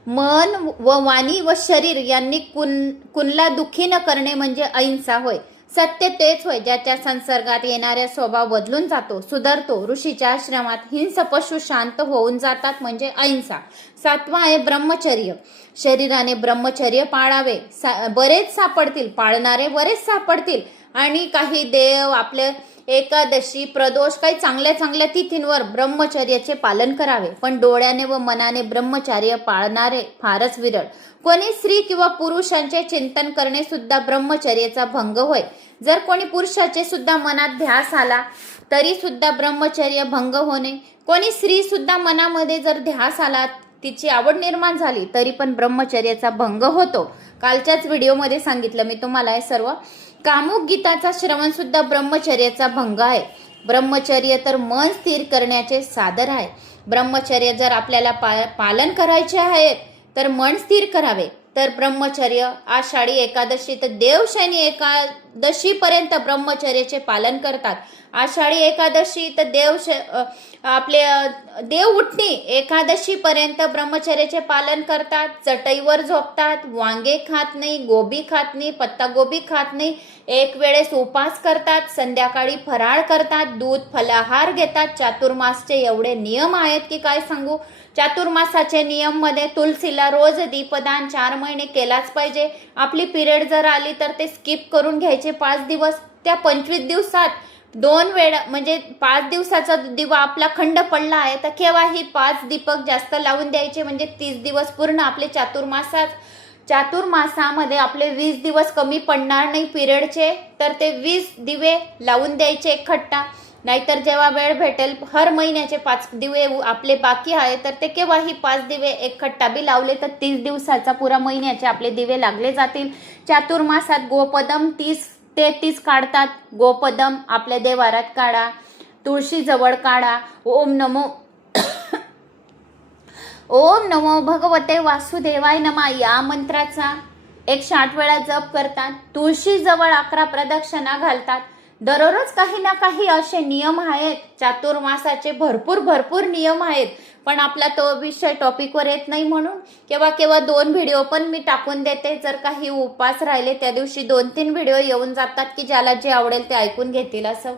मन व वाणी व शरीर यांनी कुणला दुःखी न करणे म्हणजे अहिंसा होय. सत्य तेच होय ज्याच्या संसर्गात येणाऱ्या स्वभाव बदलून जातो, सुधारतो. ऋषीच्या आश्रमात हिंस पशु शांत होऊन जातात म्हणजे अहिंसा. 7वा आहे ब्रह्मचर्य. शरीराने ब्रह्मचर्य पाळावे. बरेच सापडतील, पाळणारे बरेच सापडतील. आणि काही देव आपले एकादशी प्रदोष काही चांगल्या चांगल्या तिथींवर ब्रह्मचर्याचे पालन करावे. पण डोळ्याने व मनाने ब्रह्मचर्य पाळणारे फारच विरळ. कोणी स्त्री किंवा पुरुषांचे चिंतन करणे सुद्धा ब्रह्मचर्याचा भंग होय. जर कोणी पुरुषाचे सुद्धा मनात ध्यास आला तरी सुद्धा ब्रह्मचर्य भंग होणे. कोणी स्त्री सुद्धा मनामध्ये जर ध्यास आला, तिची आवड निर्माण झाली तरी पण ब्रह्मचर्याचा भंग होतो. कालच्याच व्हिडिओमध्ये सांगितलं मी तुम्हाला हे सर्व. कामुक गीताचा श्रवण सुद्धा ब्रह्मचर्याचा भंग आहे. ब्रह्मचर्य तर मन स्थिर करण्याचे साधन आहे. ब्रह्मचर्य जर आपल्याला पालन करायचे आहे तर मन स्थिर करावे. तर ब्रह्मचर्य आषाढी एकादशी तर देवशयनी एकादशी पर्यंत ब्रह्मचर्याचे पालन करतात. आषाढी एकादशी तर आपले देव उठणी एकादशी पर्यंत ब्रह्मचर्याचे पालन करतात. चटईवर झोपतात, वांगे खात नाही, गोबी खात नाही, पत्तागोबी खात नाही, एक वेळेस उपास करतात, संध्याकाळी फराळ करतात, दूध फलाहार घेतात. चातुर्मासचे एवढे नियम आहेत की काय सांगू. चातुर्मासाचे नियम मध्ये तुलसीला रोज दीपदान 4 महिने केलाच पाहिजे. आपली पिरियड जर आली तर ते स्किप करून घ्यायचे 5 दिवस. त्या 25 दिवसात 2 वेळा म्हणजे 5 दिवसाचा दिवा आपला खंड पडला आहे तर केव्हाही 5 दीपक जास्त लावून द्यायचे म्हणजे 30 दिवस पूर्ण आपले चातुर्मासामध्ये आपले 20 दिवस कमी पडणार नाही पिरियडचे. तर ते 20 दिवे लावून द्यायचे एकखट्टा. नाहीतर जेव्हा वेळ भेटेल हर महिन्याचे 5 दिवे आपले बाकी आहे तर ते केव्हाही 5 दिवे एकखट्टा बी लावले तर 30 दिवसाचा पुरा महिन्याचे आपले दिवे लागले जातील. चातुर्मासात गोपदम 30-33 काढतात. गोपदम आपल्या देवारात काढा, तुळशी जवळ काढा. ओम नमो भगवते वासुदेवाय नमः या मंत्राचा 108 वेळा जप करतात. तुळशी जवळ 11 प्रदक्षिणा घालतात. दररोज काही ना काही असे नियम आहेत, चातुर्मासाचे भरपूर नियम आहेत, पण आपला तो विषय टॉपिकवर येत नाही म्हणून केव्हा 2 व्हिडिओ पण मी टाकून देते. जर काही उपास राहिले त्या दिवशी 2-3 व्हिडिओ येऊन जातात की ज्याला जे आवडेल ते ऐकून घेतील असं.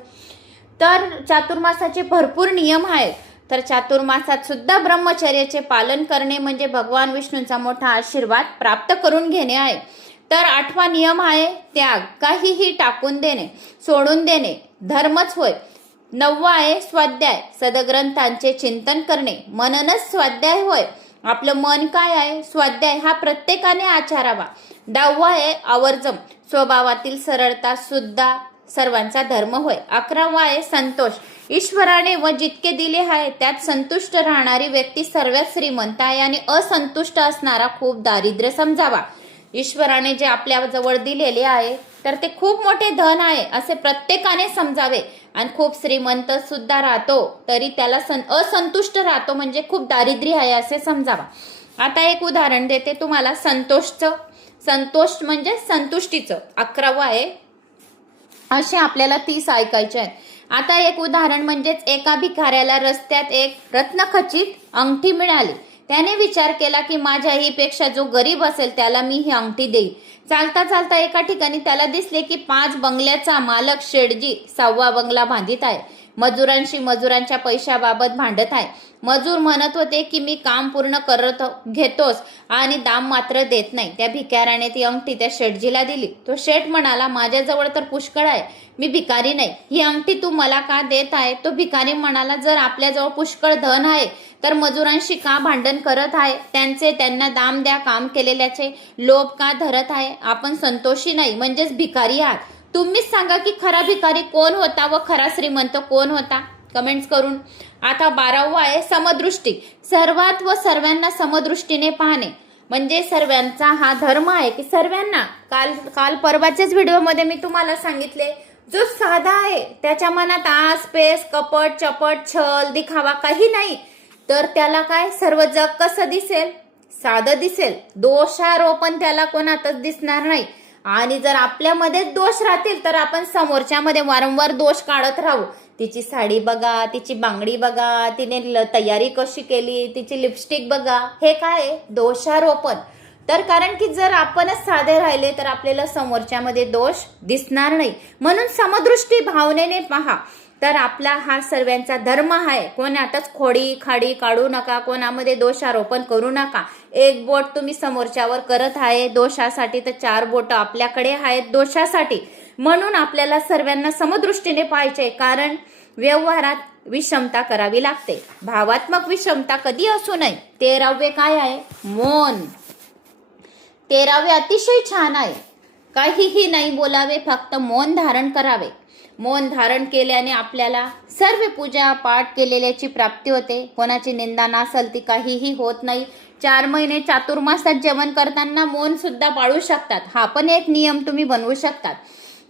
तर चातुर्मासाचे भरपूर नियम आहेत. तर चातुर्मासात सुद्धा ब्रह्मचर्याचे पालन करणे म्हणजे भगवान विष्णूंचा मोठा आशीर्वाद प्राप्त करून घेणे आहे. तर 8वा नियम आहे त्याग, काहीही टाकून देणे, सोडून देणे धर्मच होय. 9वा आहे स्वाध्याय, सदग्रंथांचे चिंतन करणे, मननच स्वाध्याय होय. आपलं मन काय आहे, स्वाध्याय हा प्रत्येकाने आचरावा. 10वा आहे आवर्जम, स्वभावातील सरळता सुद्धा सर्वांचा धर्म होय. 11वा आहे संतोष, ईश्वराने व जितके दिले आहे त्यात संतुष्ट राहणारी व्यक्ती सर्वात श्रीमंत आहे आणि असंतुष्ट असणारा खूप दारिद्र्य समजावा. ईश्वराने जे आपल्या जवळ दिलेले आहे तर ते खूप मोठे धन आहे असे प्रत्येकाने समजावे. आणि खूप श्रीमंत सुद्धा राहतो तरी त्याला असंतुष्ट राहतो म्हणजे खूप दारिद्र्य आहे असे समजावा. आता एक उदाहरण देते तुम्हाला संतोषचं. संतोष म्हणजे संतुष्टीचं 11वा आहे. असे आपल्याला 30 ऐकायचे आहेत. आता एक उदाहरण म्हणजेच एका भिकाऱ्याला रस्त्यात एक रत्नखचित अंगठी मिळाली. त्याने विचार केला की माझ्या ही पेक्षा जो गरीब असेल त्याला मी ही अंगठी देईल. चालता चालता एका ठिकाणी त्याला दिसले की 5 बंगल्याचा मालक शेठजी 6वा बंगला बांधित आहे. मजुरांशी मजुरांच्या पैशाबाबत भांडत आहे. मजूर म्हणत होते की मी काम पूर्ण करत घेतोस आणि दाम मात्र देत नाही. त्या भिकाऱ्याने ती अंगठी त्या शेठजीला दिली. तो शेठ म्हणाला माझ्याजवळ तर पुष्कळ आहे, मी भिकारी नाही, ही अंगठी तू मला का देत आहे. तो भिकारी म्हणाला जर आपल्याजवळ पुष्कळ धन आहे तर मजुरांशी का भांडण करत आहे, त्यांना दाम द्या, काम केलेल्याचे लोभ का धरत आहे. आपण संतोषी नाही म्हणजेच भिकारी आहात. तुम्हीच सांगा की खरा भिकारी कोण होता व खरा श्रीमंत कोण होता, कमेंट्स करून. आता 12वा आहे समदृष्टी, सर्वात व सर्वांना समदृष्टीने पाहणे म्हणजे सर्वांचा हा धर्म आहे की सर्वांना. काल परवाच्याच व्हिडिओमध्ये मी तुम्हाला सांगितले जो साधा आहे त्याच्या मनात आस पेस कपट चपट छल दिखावा काही नाही तर त्याला काय सर्व जग कसं दिसेल, साधं दिसेल. दोषारोपण त्याला कोणातच दिसणार नाही. आणि जर आपल्यामध्ये दोष राहतील तर आपण समोरच्यामध्ये वारंवार दोष काढत राहू. तिची साडी बघा, तिची बांगडी बघा, तिने तयारी कशी केली, तिची लिपस्टिक बघा, हे काय दोषारोपण. तर कारण की जर आपणच साधे राहिले तर आपल्याला समोरच्यामध्ये दोष दिसणार नाही. म्हणून समदृष्टी भावनेने पहा. तर आपला हा सर्वांचा धर्म आहे. कोणातच खोडी खाडी काढू नका, कोणामध्ये दोषारोपण करू नका. एक बोट तुम्ही समोरच्यावर करत आहे दोषासाठी तर 4 बोट आपल्याकडे आहेत दोषासाठी. म्हणून आपल्याला सर्वांना समदृष्टीने पाहायचे, कारण व्यवहारात विषमता करावी लागते. भावात्मक विषमता कधी असू नये. 13वे काय आहे मौन. 13वे अतिशय छान आहे. काहीही नाही बोलावे, फक्त मौन धारण करावे. मौन धारण केल्याने आपल्याला सर्व पूजा पाठ केलेल्याची प्राप्ती होते. कोणाची निंदा नसेल ती काहीही होत नाही. 4 महिने चातुर्मासात जेवण करताना मौन सुद्धा पाळू शकतात. हा पण एक नियम तुम्ही बनवू शकतात.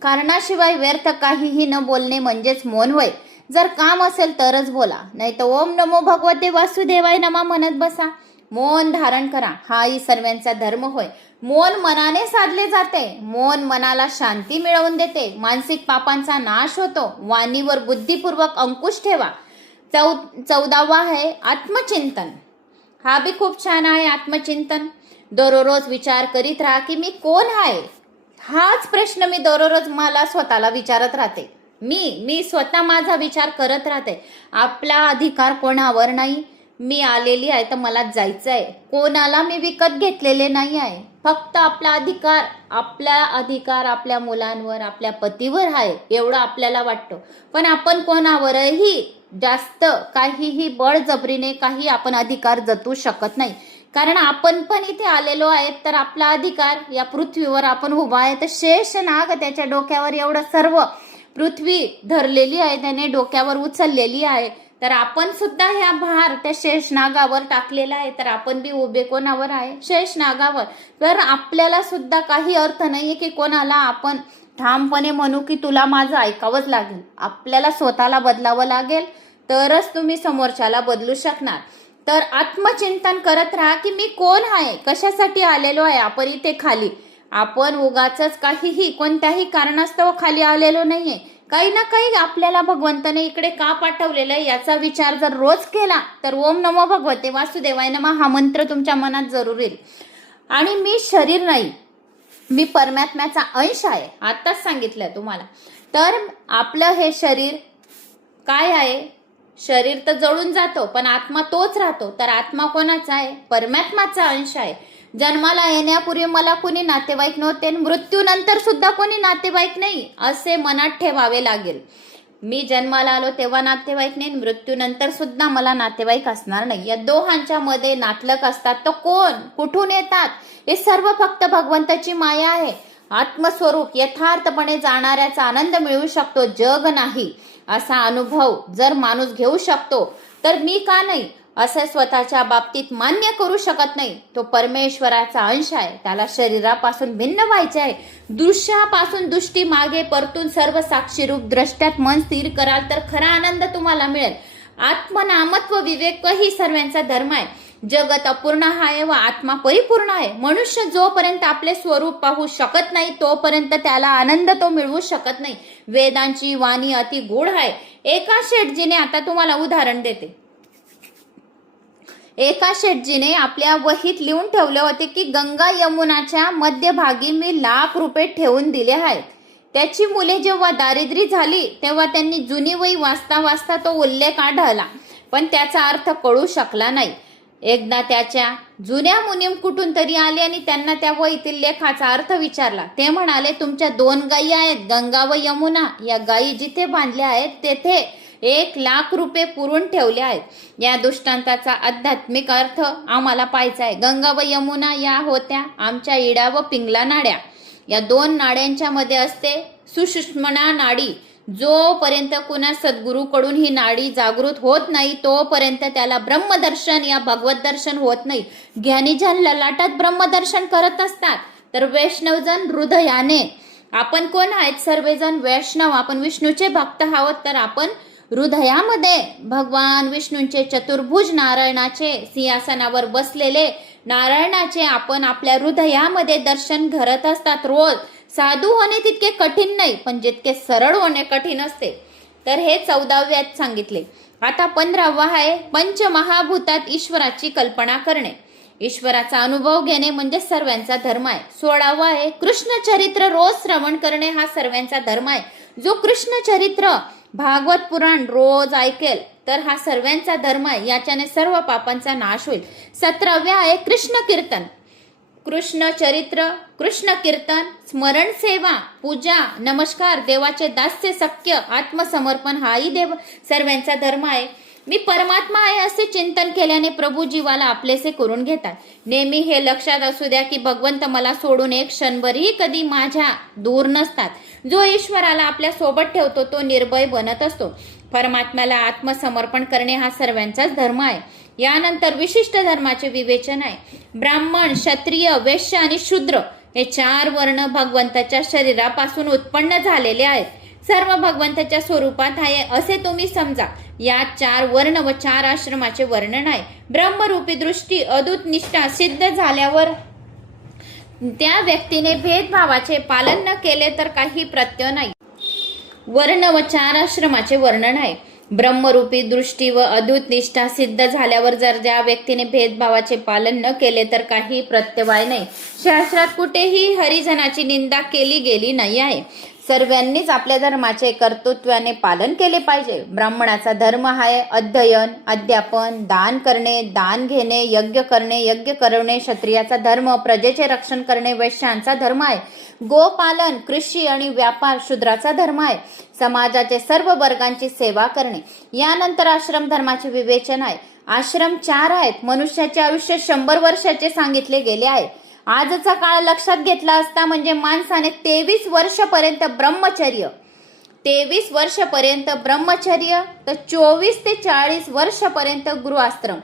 कारणाशिवाय व्यर्थ काहीही न बोलणे म्हणजेच मौन होय. जर काम असेल तरच बोला, नाही तर ओम नमो भगवते वासुदेवाय नमा म्हणत बसा. मौन धारण करा, हाही सर्वांचा धर्म होय. मौन मनाने साधले जाते. मौन मनाला शांती मिळवून देते. मानसिक पापांचा नाश होतो. वाणीवर बुद्धिपूर्वक अंकुश ठेवा. 14वा आहे आत्मचिंतन. हा बी खूप छान आहे आत्मचिंतन. दररोज विचार करीत राहा की मी कोण आहे. हाच प्रश्न मी दररोज मला स्वतःला विचारत राहते. मी स्वतः माझा विचार करत राहते. आपला अधिकार कोणावर नाही. मी आलेली आहे तर मला जायचं आहे. कोणाला मी विकत घेतलेले नाही आहे. फक्त आपला अधिकार आपल्या मुलांवर आपल्या पतीवर आहे एवढं आपल्याला वाटतं. पण आपण कोणावरही जास्त काहीही बळजबरीने काही आपण अधिकार जतू शकत नाही. कारण आपण पण इथे आलेलो आहेत तर आपला अधिकार या पृथ्वीवर आपण उभा आहे. तर शेष नाग त्याच्या डोक्यावर एवढं सर्व पृथ्वी धरलेली आहे, त्याने डोक्यावर उचललेली आहे. तर आपण सुद्धा ह्या भार त्या शेष नागावर टाकलेला आहे. तर आपण बी उभे कोणावर आहे, शेष नागावर. तर आपल्याला सुद्धा काही अर्थ नाहीये की कोणाला आपण ठामपणे म्हणू की तुला माझं ऐकावंच लागेल. आपल्याला स्वतःला बदलावं लागेल तरच तुम्ही समोरच्याला बदलू शकणार. तर आत्मचिंतन करत राहा की मी कोण आहे, कशासाठी आलेलो आहे आपण इथे खाली. आपण उगाचच काहीही कोणत्याही कारणास्तव खाली आलेलो नाहीये. काही ना काही आपल्याला भगवंताने इकडे का पाठवलेलं आहे याचा विचार जर रोज केला तर ओम नमो भगवते वासुदेवाय नमः हा मंत्र तुमच्या मनात जरूर येईल. आणि मी शरीर नाही, मी परमात्म्याचा अंश आहे, आताच सांगितलं तुम्हाला. तर आपलं हे शरीर काय आहे, शरीर तर जळून जातो पण आत्मा तोच राहतो. तर आत्मा कोणाचा आहे, परमात्म्याचा अंश आहे. जन्माला येण्यापूर्वी मला कोणी नातेवाईक नव्हते, मृत्यूनंतर सुद्धा कोणी नातेवाईक नाही असे मनात ठेवावे लागेल. मी जन्माला आलो तेव्हा नातेवाईक नाही, मृत्यूनंतर सुद्धा मला नातेवाईक असणार नाही. या दोहांच्या मध्ये नातलक असतात तर कोण, कुठून येतात, हे सर्व फक्त भगवंताची माया आहे. आत्मस्वरूप यथार्थपणे जाणाऱ्याचा आनंद मिळू शकतो, जग नाही असा अनुभव जर माणूस घेऊ शकतो तर मी का नाही असे स्वतःच्या बाबतीत मान्य करू शकत नाही. तो परमेश्वराचा अंश आहे, त्याला शरीरापासून भिन्न व्हायचे आहे. दृश्यापासून दृष्टी मागे परतून सर्व साक्षीरूप द्रष्ट्यात मन स्थिर कराल तर खरा आनंद तुम्हाला मिळेल. आत्मनामत्व विवेक ही सर्वांचा धर्म आहे. जगत अपूर्ण आहे व आत्मा परिपूर्ण आहे. मनुष्य जोपर्यंत आपले स्वरूप पाहू शकत नाही तोपर्यंत त्याला आनंद तो मिळवू शकत नाही. वेदांची वाणी अति गूढ आहे. एका शेठजीने, आता तुम्हाला उदाहरण देते, एका शेठजीने आपल्या वहीत लिहून ठेवले होते की गंगा यमुनाच्या मध्यभागी मी ₹1,00,000 ठेवून दिले आहेत. त्याची मुले जेव्हा दारिद्र्य झाली तेव्हा त्यांनी जुनी वही वाचता वाचता तो उल्लेख आढळला पण त्याचा अर्थ कळू शकला नाही. एकदा त्याच्या जुन्या मुनीम कुठून तरी आले आणि त्यांना त्या वहीतील लेखाचा अर्थ विचारला. ते म्हणाले, तुमच्या 2 गायी आहेत, गंगा व यमुना. या गायी जिथे बांधल्या आहेत तेथे ₹1,00,000 पुरून ठेवले आहेत. या दृष्टांताचा आध्यात्मिक अर्थ आम्हाला पाहायचा आहे. गंगा व यमुना या होत्या आमच्या इडा व पिंगला नाड्या. या 2 नाड्यांच्या मध्ये असते सुषुम्ना नाडी. जोपर्यंत कुणा सद्गुरूकडून ही नाडी जागृत होत नाही तोपर्यंत त्याला ब्रह्मदर्शन या भगवत दर्शन होत नाही. ज्ञानीजन ललाटात ब्रह्मदर्शन करत असतात तर वैष्णवजन हृदयाने. आपण कोण आहेत, सर्वजण वैष्णव, आपण विष्णूचे भक्त आहोत तर आपण हृदयामध्ये भगवान विष्णूंचे चतुर्भुज नारायणाचे सिंहासनावर बसलेले नारायणाचे आपण आपल्या हृदयामध्ये दर्शन करत असतात रोज. साधू होणे तितके कठीण नाही पण जितके सरळ होणे कठीण असते. तर हे 14व्यात सांगितले. आता 15वा आहे पंचमहाभूतात ईश्वराची कल्पना करणे. ईश्वराचा अनुभव घेणे म्हणजे सर्वांचा धर्म आहे. 16वा आहे कृष्ण चरित्र रोज श्रवण करणे, हा सर्वांचा धर्म आहे. जो कृष्ण चरित्र भागवत पुराण रोज ऐकेल तर हा सर्वांचा धर्म आहे. याच्याने सर्व पापांचा नाश होईल. 17व्या आहे कृष्ण कीर्तन. कृष्ण चरित्र, कृष्ण कीर्तन, स्मरण सेवा, पूजा, नमस्कार, देवाचे दास्य, सख्य, आत्मसमर्पण हाही देव सर्वांचा धर्म आहे. मी परमात्मा आहे असे चिंतन केल्याने प्रभू जीवाला आपलेसे करून घेतात. नेहमी हे लक्षात असू द्या की भगवंत मला सोडून एक क्षणभरही कधी माझ्या दूर नसतात. जो ईश्वराला आपल्या सोबत ठेवतो तो निर्भय बनत असतो. परमात्म्याला आत्मसमर्पण करणे हा सर्वांचाच धर्म आहे. यानंतर विशिष्ट धर्माचे विवेचन आहे. ब्राह्मण, क्षत्रिय, वैश्य आणि शूद्र हे 4 वर्ण भगवंताच्या शरीरापासून उत्पन्न झालेले आहेत. सर्व भगवंताच्या स्वरूपात आहे असे तुम्ही समजा. या 4 वर्ण व 4 आश्रमाचे वर्णन आहे. ब्रह्मरूपी दृष्टी अद्भुत निष्ठा सिद्ध झाल्यावर त्या व्यक्तीने भेदभावाचे पालन न केले तर काही प्रत्यय नाही. वर्ण व 4 आश्रमाचे वर्णन आहे. ब्रह्मरूपी दृष्टी व अद्भुत निष्ठा सिद्ध झाल्यावर जर ज्या व्यक्तीने भेदभावाचे पालन न केले तर काही प्रत्यवाय नाही. शास्त्रात कुठेही हरिजनाची निंदा केली गेली नाही आहे. सर्वांनीच आपल्या धर्माचे कर्तृत्वाने पालन केले पाहिजे. ब्राह्मणाचा धर्म आहे अध्ययन, अध्यापन, दान करणे, दान घेणे, यज्ञ करणे, यज्ञ करणे. क्षत्रियाचा धर्म प्रजेचे रक्षण करणे. वैश्यांचा धर्म आहे गोपालन, कृषी आणि व्यापार. शूद्राचा धर्म आहे समाजाचे सर्व वर्गांची सेवा करणे. यानंतर आश्रम धर्माचे विवेचन आहे. आश्रम 4 आहेत. मनुष्याचे आयुष्य 100 वर्षाचे सांगितले गेले आहे. आजचा काळ लक्षात घेतला असता म्हणजे माणसाने 23 वर्षपर्यंत ब्रह्मचर्य, 23 वर्षपर्यंत ब्रह्मचर्य, तर 24 ते 40 वर्षपर्यंत गृहाश्रम,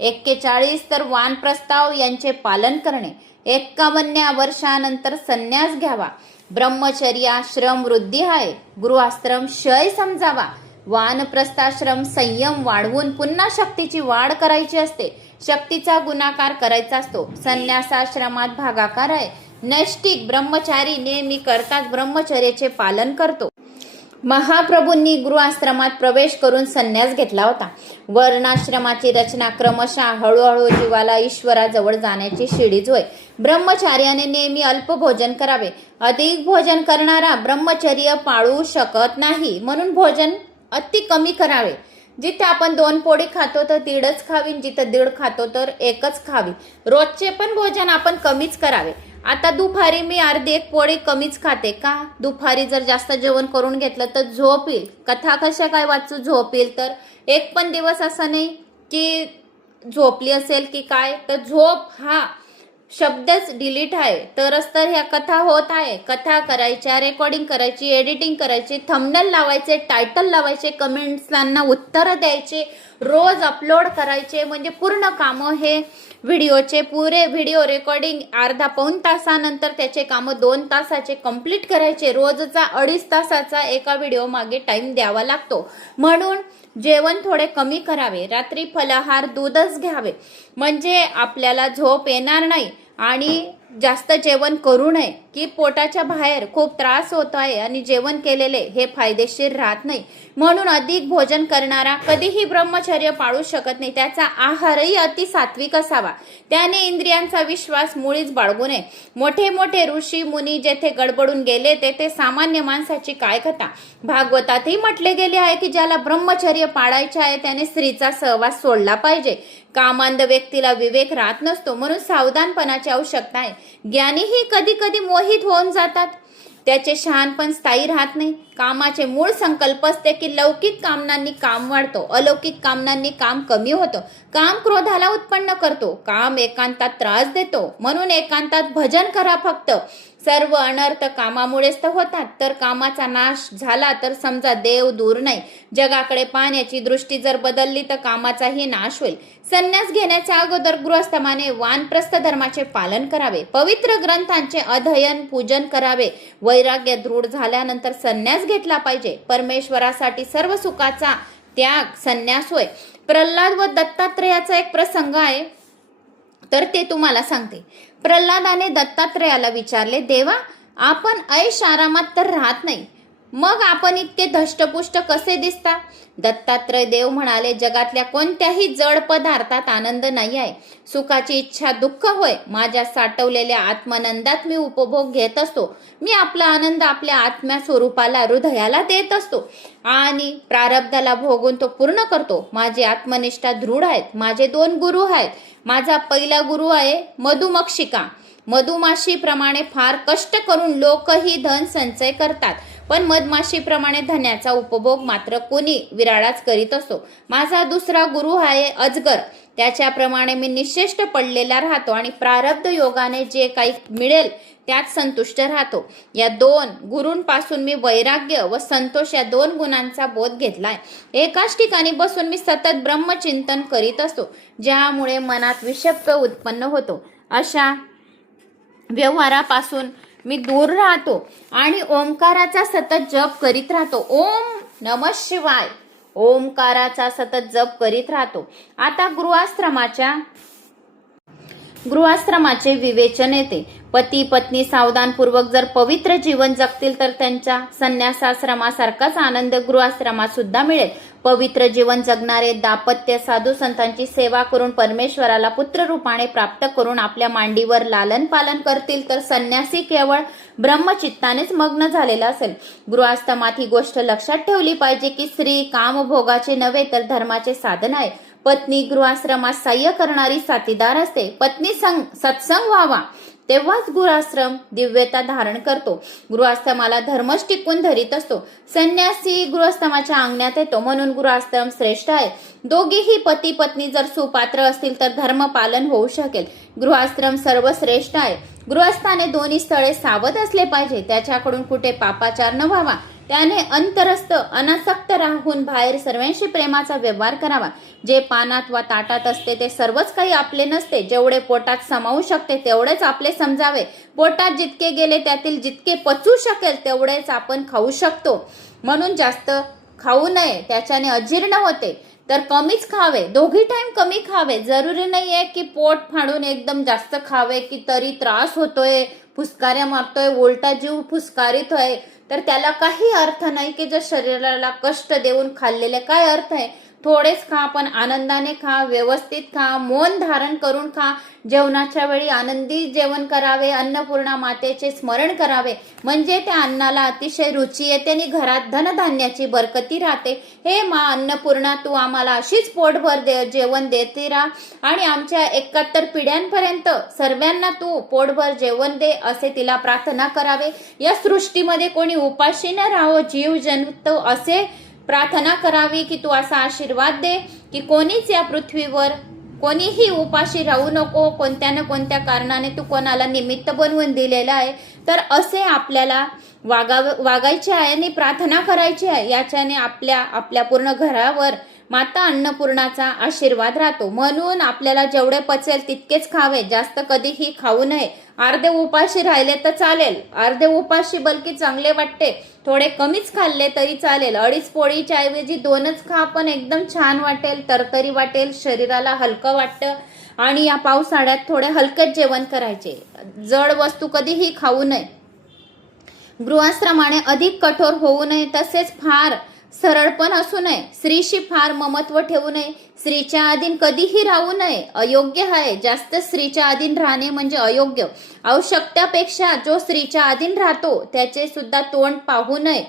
41 तर वानप्रस्ताव यांचे पालन करणे, 51 वर्षानंतर संन्यास घ्यावा. ब्रह्मचर्याश्रम वृद्धी आहे, गृहाश्रम क्षय समजावा. वानप्रस्थाश्रम संयम वाढवून पुन्हा शक्तीची वाढ करायची असते. शक्तीचा गुणाकार करायचा असतो. संन्यासाश्रमात भागाकार आहे. नैष्टिक ब्रह्मचारी नेहमी करताच ब्रह्मचर्याचे पालन करतो. महाप्रभूंनी गृहाश्रमात प्रवेश करून संन्यास घेतला होता. वर्णाश्रमाची रचना क्रमशः हळूहळू जीवाला ईश्वराजवळ जाण्याची शिडीच होय. ब्रह्मचार्याने नेहमी अल्प भोजन करावे. अधिक भोजन करणारा ब्रह्मचर्य पाळू शकत नाही, म्हणून भोजन अति कमी करावे. जिथे आपण 2 पोळी खातो तर 1.5 खावी, जिथे 1.5 खातो तर 1च खावी. रोजचे पण भोजन आपण कमीच करावे. आता दुपारी मी अर्धी 1 पोळी कमीच खाते का? दुपारी जर जास्त जेवण करून घेतलं तर झोप येईल. कथा कशा काय वाचू, झोप येईल. तर एक पण दिवस असा नाही की झोपली असेल की काय, तर झोप हा शब्दच डिलीट आहे. तरच तर ह्या कथा होत आहे. कथा करायच्या, रेकॉर्डिंग करायची, एडिटिंग करायची, थंबनेल लावायचे, टायटल लावायचे, कमेंट्सना उत्तरं द्यायचे, रोज अपलोड करायचे. म्हणजे पूर्ण कामं हे व्हिडिओचे पुरे व्हिडिओ रेकॉर्डिंग अर्धा पाऊण तासानंतर त्याचे कामं 2 तासाचे कंप्लीट करायचे. रोजचा 2.5 तासाचा एका व्हिडिओ मागे टाइम द्यावा लागतो. म्हणून जेवण थोडे कमी करावे. रात्री फलाहार दूधच घ्यावे, म्हणजे आपल्याला झोप येणार नाही. आणि जास्त जेवण करू नये की पोटाच्या बाहेर खूप त्रास होत आहे आणि जेवण केलेले हे फायदेशीर राहत नाही. म्हणून अधिक भोजन करणारा कधीही ब्रह्मचर्य पाळू शकत नाही. त्याचा आहारही अति सात्विक असावा. त्याने इंद्रियांचा विश्वास मुळीच बाळगू नये. मोठे मोठे ऋषी मुनी जेथे गडबडून गेले तेथे सामान्य माणसाची काय कथा. भागवतातही म्हटले गेले आहे की ज्याला ब्रह्मचर्य पाळायचे आहे त्याने स्त्रीचा सहवास सोडला पाहिजे. कामांध व्यक्तीला विवेक राहत नसतो, म्हणून सावधानपणाची आवश्यकता आहे. ज्ञानीही कधी कधी मोहित होऊन जातात, त्याचे शहाणपण स्थायी राहत नाही. कामाचे मूळ संकल्प असते की लौकिक कामनांनी काम वाढतो, अलौकिक कामनांनी काम कमी होतं. काम क्रोधाला उत्पन्न करतो, काम एकांतात त्रास देतो. म्हणून एकांतात भजन करा फक्त. सर्व अनर्थ कामामुळेच तर होतात. तर कामाचा नाश झाला तर समजा देव दूर नाही. जगाकडे पाहण्याची दृष्टी जर बदलली तर कामाचाही नाश होईल. संन्यास घेण्याच्या अगोदर गृहस्थाने वानप्रस्थ धर्माचे पालन करावे. पवित्र ग्रंथांचे अध्ययन पूजन करावे. वैराग्य दृढ झाल्यानंतर संन्यास घेतला पाहिजे. परमेश्वरासाठी सर्व सुखाचा त्याग संन्यास होय. प्रल्हाद व दत्तात्रेयाचा एक प्रसंग आहे, तर ते तुम्हाला सांगते. प्रल्हादाने दत्तात्रेयाला विचारले, देवा, आपण ऐश आरामात तर राहत नाही, मग आपण इतके धष्टपुष्ट कसे दिसता? दत्तात्रय देव म्हणाले, जगातल्या कोणत्याही जड पदार्थात आनंद नाही आहे. सुखाची इच्छा दुःख होय. माझ्या साठवलेल्या आत्मानंदात मी उपभोग घेत असतो. मी आपला आनंद आपल्या आत्म्या स्वरूपाला, हृदयाला देत असतो आणि प्रारब्धाला भोगून तो पूर्ण करतो. माझी आत्मनिष्ठा दृढ आहेत. माझे 2 गुरु आहेत. माझा पहिला गुरु आहे मधुमक्षिका. मधुमाशीप्रमाणे फार कष्ट करून लोकही धन संचय करतात, पण मधमाशीप्रमाणे धन्याचा उपभोग मात्र कोणी विराळाच करीत असतो. माझा दुसरा गुरु आहे अजगर. त्याच्याप्रमाणे मी निश्चेष्ट पडलेला राहतो आणि प्रारब्ध योगाने जे काही मिळेल त्यात संतुष्ट राहतो. या 2 गुरूंपासून मी वैराग्य व संतोष या 2 गुणांचा बोध घेतलाय. एकाच ठिकाणी बसून मी सतत ब्रह्मचिंतन करीत असतो, ज्यामुळे मनात विक्षेप उत्पन्न होतो. अशा व्यवहारापासून मी दूर राहतो आणि ओंकाराचा सतत जप करीत राहतो. ओम नमः शिवाय ओंकाराचा सतत जप करीत राहतो. आता गृहाश्रमाचे विवेचन येते. पती पत्नी सावधानपूर्वक जर पवित्र जीवन जगतील तर त्यांच्या संन्यासाश्रमासारखाच आनंद गृहाश्रमात सुद्धा मिळेल. पवित्र जीवन जगणारे दाम्पत्य साधू संतांची सेवा करून परमेश्वराला पुत्र रूपाने प्राप्त करून आपल्या मांडीवर लालन पालन करतील तर संन्यासी केवळ ब्रह्मचित्तानेच मग्न झालेला असेल. गृहाश्रमात ही गोष्ट लक्षात ठेवली पाहिजे की स्त्री कामभोगाचे नव्हे तर धर्माचे साधन आहे. पत्नी गृहाश्रमात सहाय्य करणारी साथीदार असते. पत्नी सत्संग व्हावा तेव्हाच गृहाश्रम दिव्यता धारण करतो. गृहाश्रमाला धर्मच टिकून धरीत असतो. संन्यासी गृहाश्रमाच्या अंगणात येतो, म्हणून गृहाश्रम श्रेष्ठ आहे. दोघेही पती पत्नी जर सुपात्र असतील तर धर्म पालन होऊ शकेल. गृहाश्रम सर्वश्रेष्ठ आहे. गृहस्थाने 2 स्थळे सावध असले पाहिजे. त्याच्याकडून कुठे पापाचार न व्हावा. त्याने अंतरस्थ अनासक्त राहून बाहेर सर्वांशी प्रेमाचा व्यवहार करावा. जे पानात वा ताटात असते ते सर्वच काही आपले नसते. जेवढे पोटात समावू शकते तेवढेच आपले समजावे. पोटात जितके गेले त्यातील जितके पचू शकेल तेवढेच आपण खाऊ शकतो. म्हणून जास्त खाऊ नये, त्याच्याने अजीर्ण होते. तर कमीच खावे. 2 टाइम कमी खावे. जरुरी नाहीये की पोट फाडून एकदम जास्त खावे की तरी त्रास होतोय, फुसकाऱ्या मारतोय, उलटा जीव फुसकारित आहे तर त्याला काही अर्थ नाही की जर शरीराला कष्ट देऊन खाल्लेले काय अर्थ आहे. थोडेच खा, पण आनंदाने खा, व्यवस्थित खा, मौन धारण करून खा. जेवणाच्या वेळी आनंदी जेवण करावे, अन्नपूर्णा मातेचे स्मरण करावे, म्हणजे त्या अन्नाला अतिशय रुची येते आणि घरात धनधान्याची बरकती राहते. हे मा अन्नपूर्णा, तू आम्हाला अशीच पोटभर जेवण देते राहा आणि आमच्या 71 पिढ्यांपर्यंत सर्वांना तू पोटभर जेवण दे, असे तिला प्रार्थना करावे. या सृष्टीमध्ये कोणी उपाशी न राहो, जीव जंतू असे प्रार्थना करावी की तू असा आशीर्वाद दे की कोणीच या पृथ्वीवर कोणीही उपाशी राहू नको. कोणत्या ना कोणत्या कारणाने तू कोणाला निमित्त बनवून दिलेलं आहे, तर असे आपल्याला वागायचे आहे आणि प्रार्थना करायची आहे. याच्याने आपल्या पूर्ण घरावर माता अन्नपूर्णाचा आशीर्वाद राहतो. म्हणून आपल्याला जेवढे पचेल तितकेच खावे, जास्त कधीही खाऊ नये. अर्धे उपाशी राहिले तर चालेल, अर्धे उपाशी बलकी चांगले वाटते, थोडे कमीच खाल्ले तरी चालेल. 2 पोळीच्या ऐवजी 2च खा, पण एकदम छान वाटेल, तरतरी वाटेल, शरीराला हलकं वाटतं. आणि या पावसाळ्यात थोडे हलकच जेवण करायचे, जड वस्तू कधीही खाऊ नये. गृहस्थाप्रमाणे अधिक कठोर होऊ नये, तसेच फार सरळ पण असू नये. स्त्रीशी फार ममत्व ठेवू नये, स्त्रीच्या अधीन कधीही राहू नये, अयोग्य आहे. जास्त स्त्रीच्या अधीन राहणे म्हणजे अयोग्य. आवश्यकतेपेक्षा जो स्त्रीच्या अधीन राहतो त्याचे सुद्धा तोंड पाहू नये,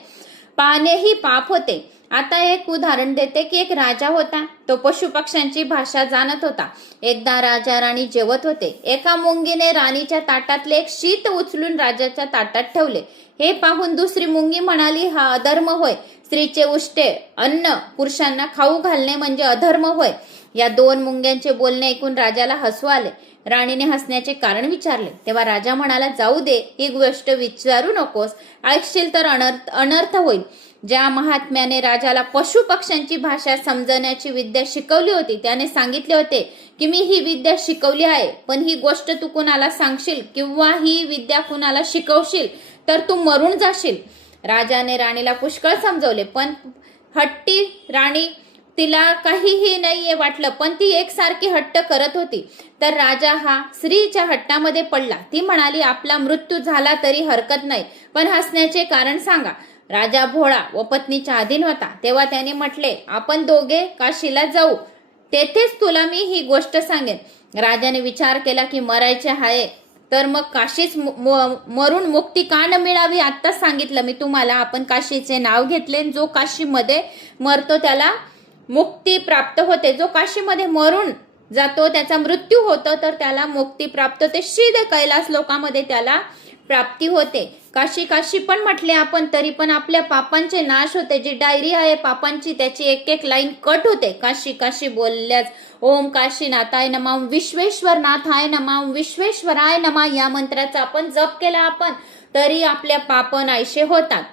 पाहणेही पाप होते. आता एक उदाहरण देते की एक राजा होता, तो पशुपक्ष्यांची भाषा जाणत होता. एकदा राजा राणी जेवत होते. एका मुंगीने राणीच्या ताटातले एक शीत उचलून राजाच्या ताटात ठेवले. हे पाहून दुसरी मुंगी म्हणाली, हा अधर्म होय. स्त्रीचे उष्टे अन्न पुरुषांना खाऊ घालणे म्हणजे अधर्म होय. या 2 मुंग्यांचे बोलणे ऐकून राजाला हसू आले. राणीने हसण्याचे कारण विचारले, तेव्हा राजा म्हणाला, जाऊ दे, ही गोष्ट विचारू नकोस, ऐकशील तर अनर्थ होईल. ज्या महात्म्याने राजाला पशु पक्ष्यांची भाषा समजण्याची विद्या शिकवली होती, त्याने सांगितले होते की मी ही विद्या शिकवली आहे, पण ही गोष्ट तू कुणाला सांगशील किंवा ही विद्या कुणाला शिकवशील तर तू मरून जाशील. राजाने राणीला पुष्कळ समजवले, पण हट्टी राणी, तिला काहीही नाहीये वाटलं, पण ती एकसारखी हट्ट करत होती. तर राजा हा स्त्रीच्या हट्टामध्ये पडला. ती म्हणाली, आपला मृत्यू झाला तरी हरकत नाही, पण हसण्याचे कारण सांगा. राजा भोळा व पत्नीच्या अधीन होता. तेव्हा त्याने म्हटले, आपण दोघे काशीला जाऊ, तेथेच तुला मी ही गोष्ट सांगेन. राजाने विचार केला की मरायचे आहे तर मग काशीच मरून मुक्ती का न मिळावी. आत्ताच सांगितलं मी तुम्हाला, आपण काशीचे नाव घेतले. जो काशीमध्ये मरतो त्याला मुक्ती प्राप्त होते, जो काशीमध्ये मरून जातो त्याचा मृत्यू होतो तर त्याला मुक्ती प्राप्त होते. श्रीद कैलास लोकांमध्ये त्याला प्राप्ती होते. काशी काशी पण म्हटले आपण, तरी पण आपल्या पापांचे नाश होते. जी डायरी आहे पापांची त्याची एक एक लाईन कट होते. काशी काशी बोलल्यास ओम काशीनाथाय नमः, विश्वेश्वर नाथाय नमः, विश्वेश्वराय नमः या मंत्राचा आपण जप केला आपण तरी आपल्या पाप नाहीसे होतात.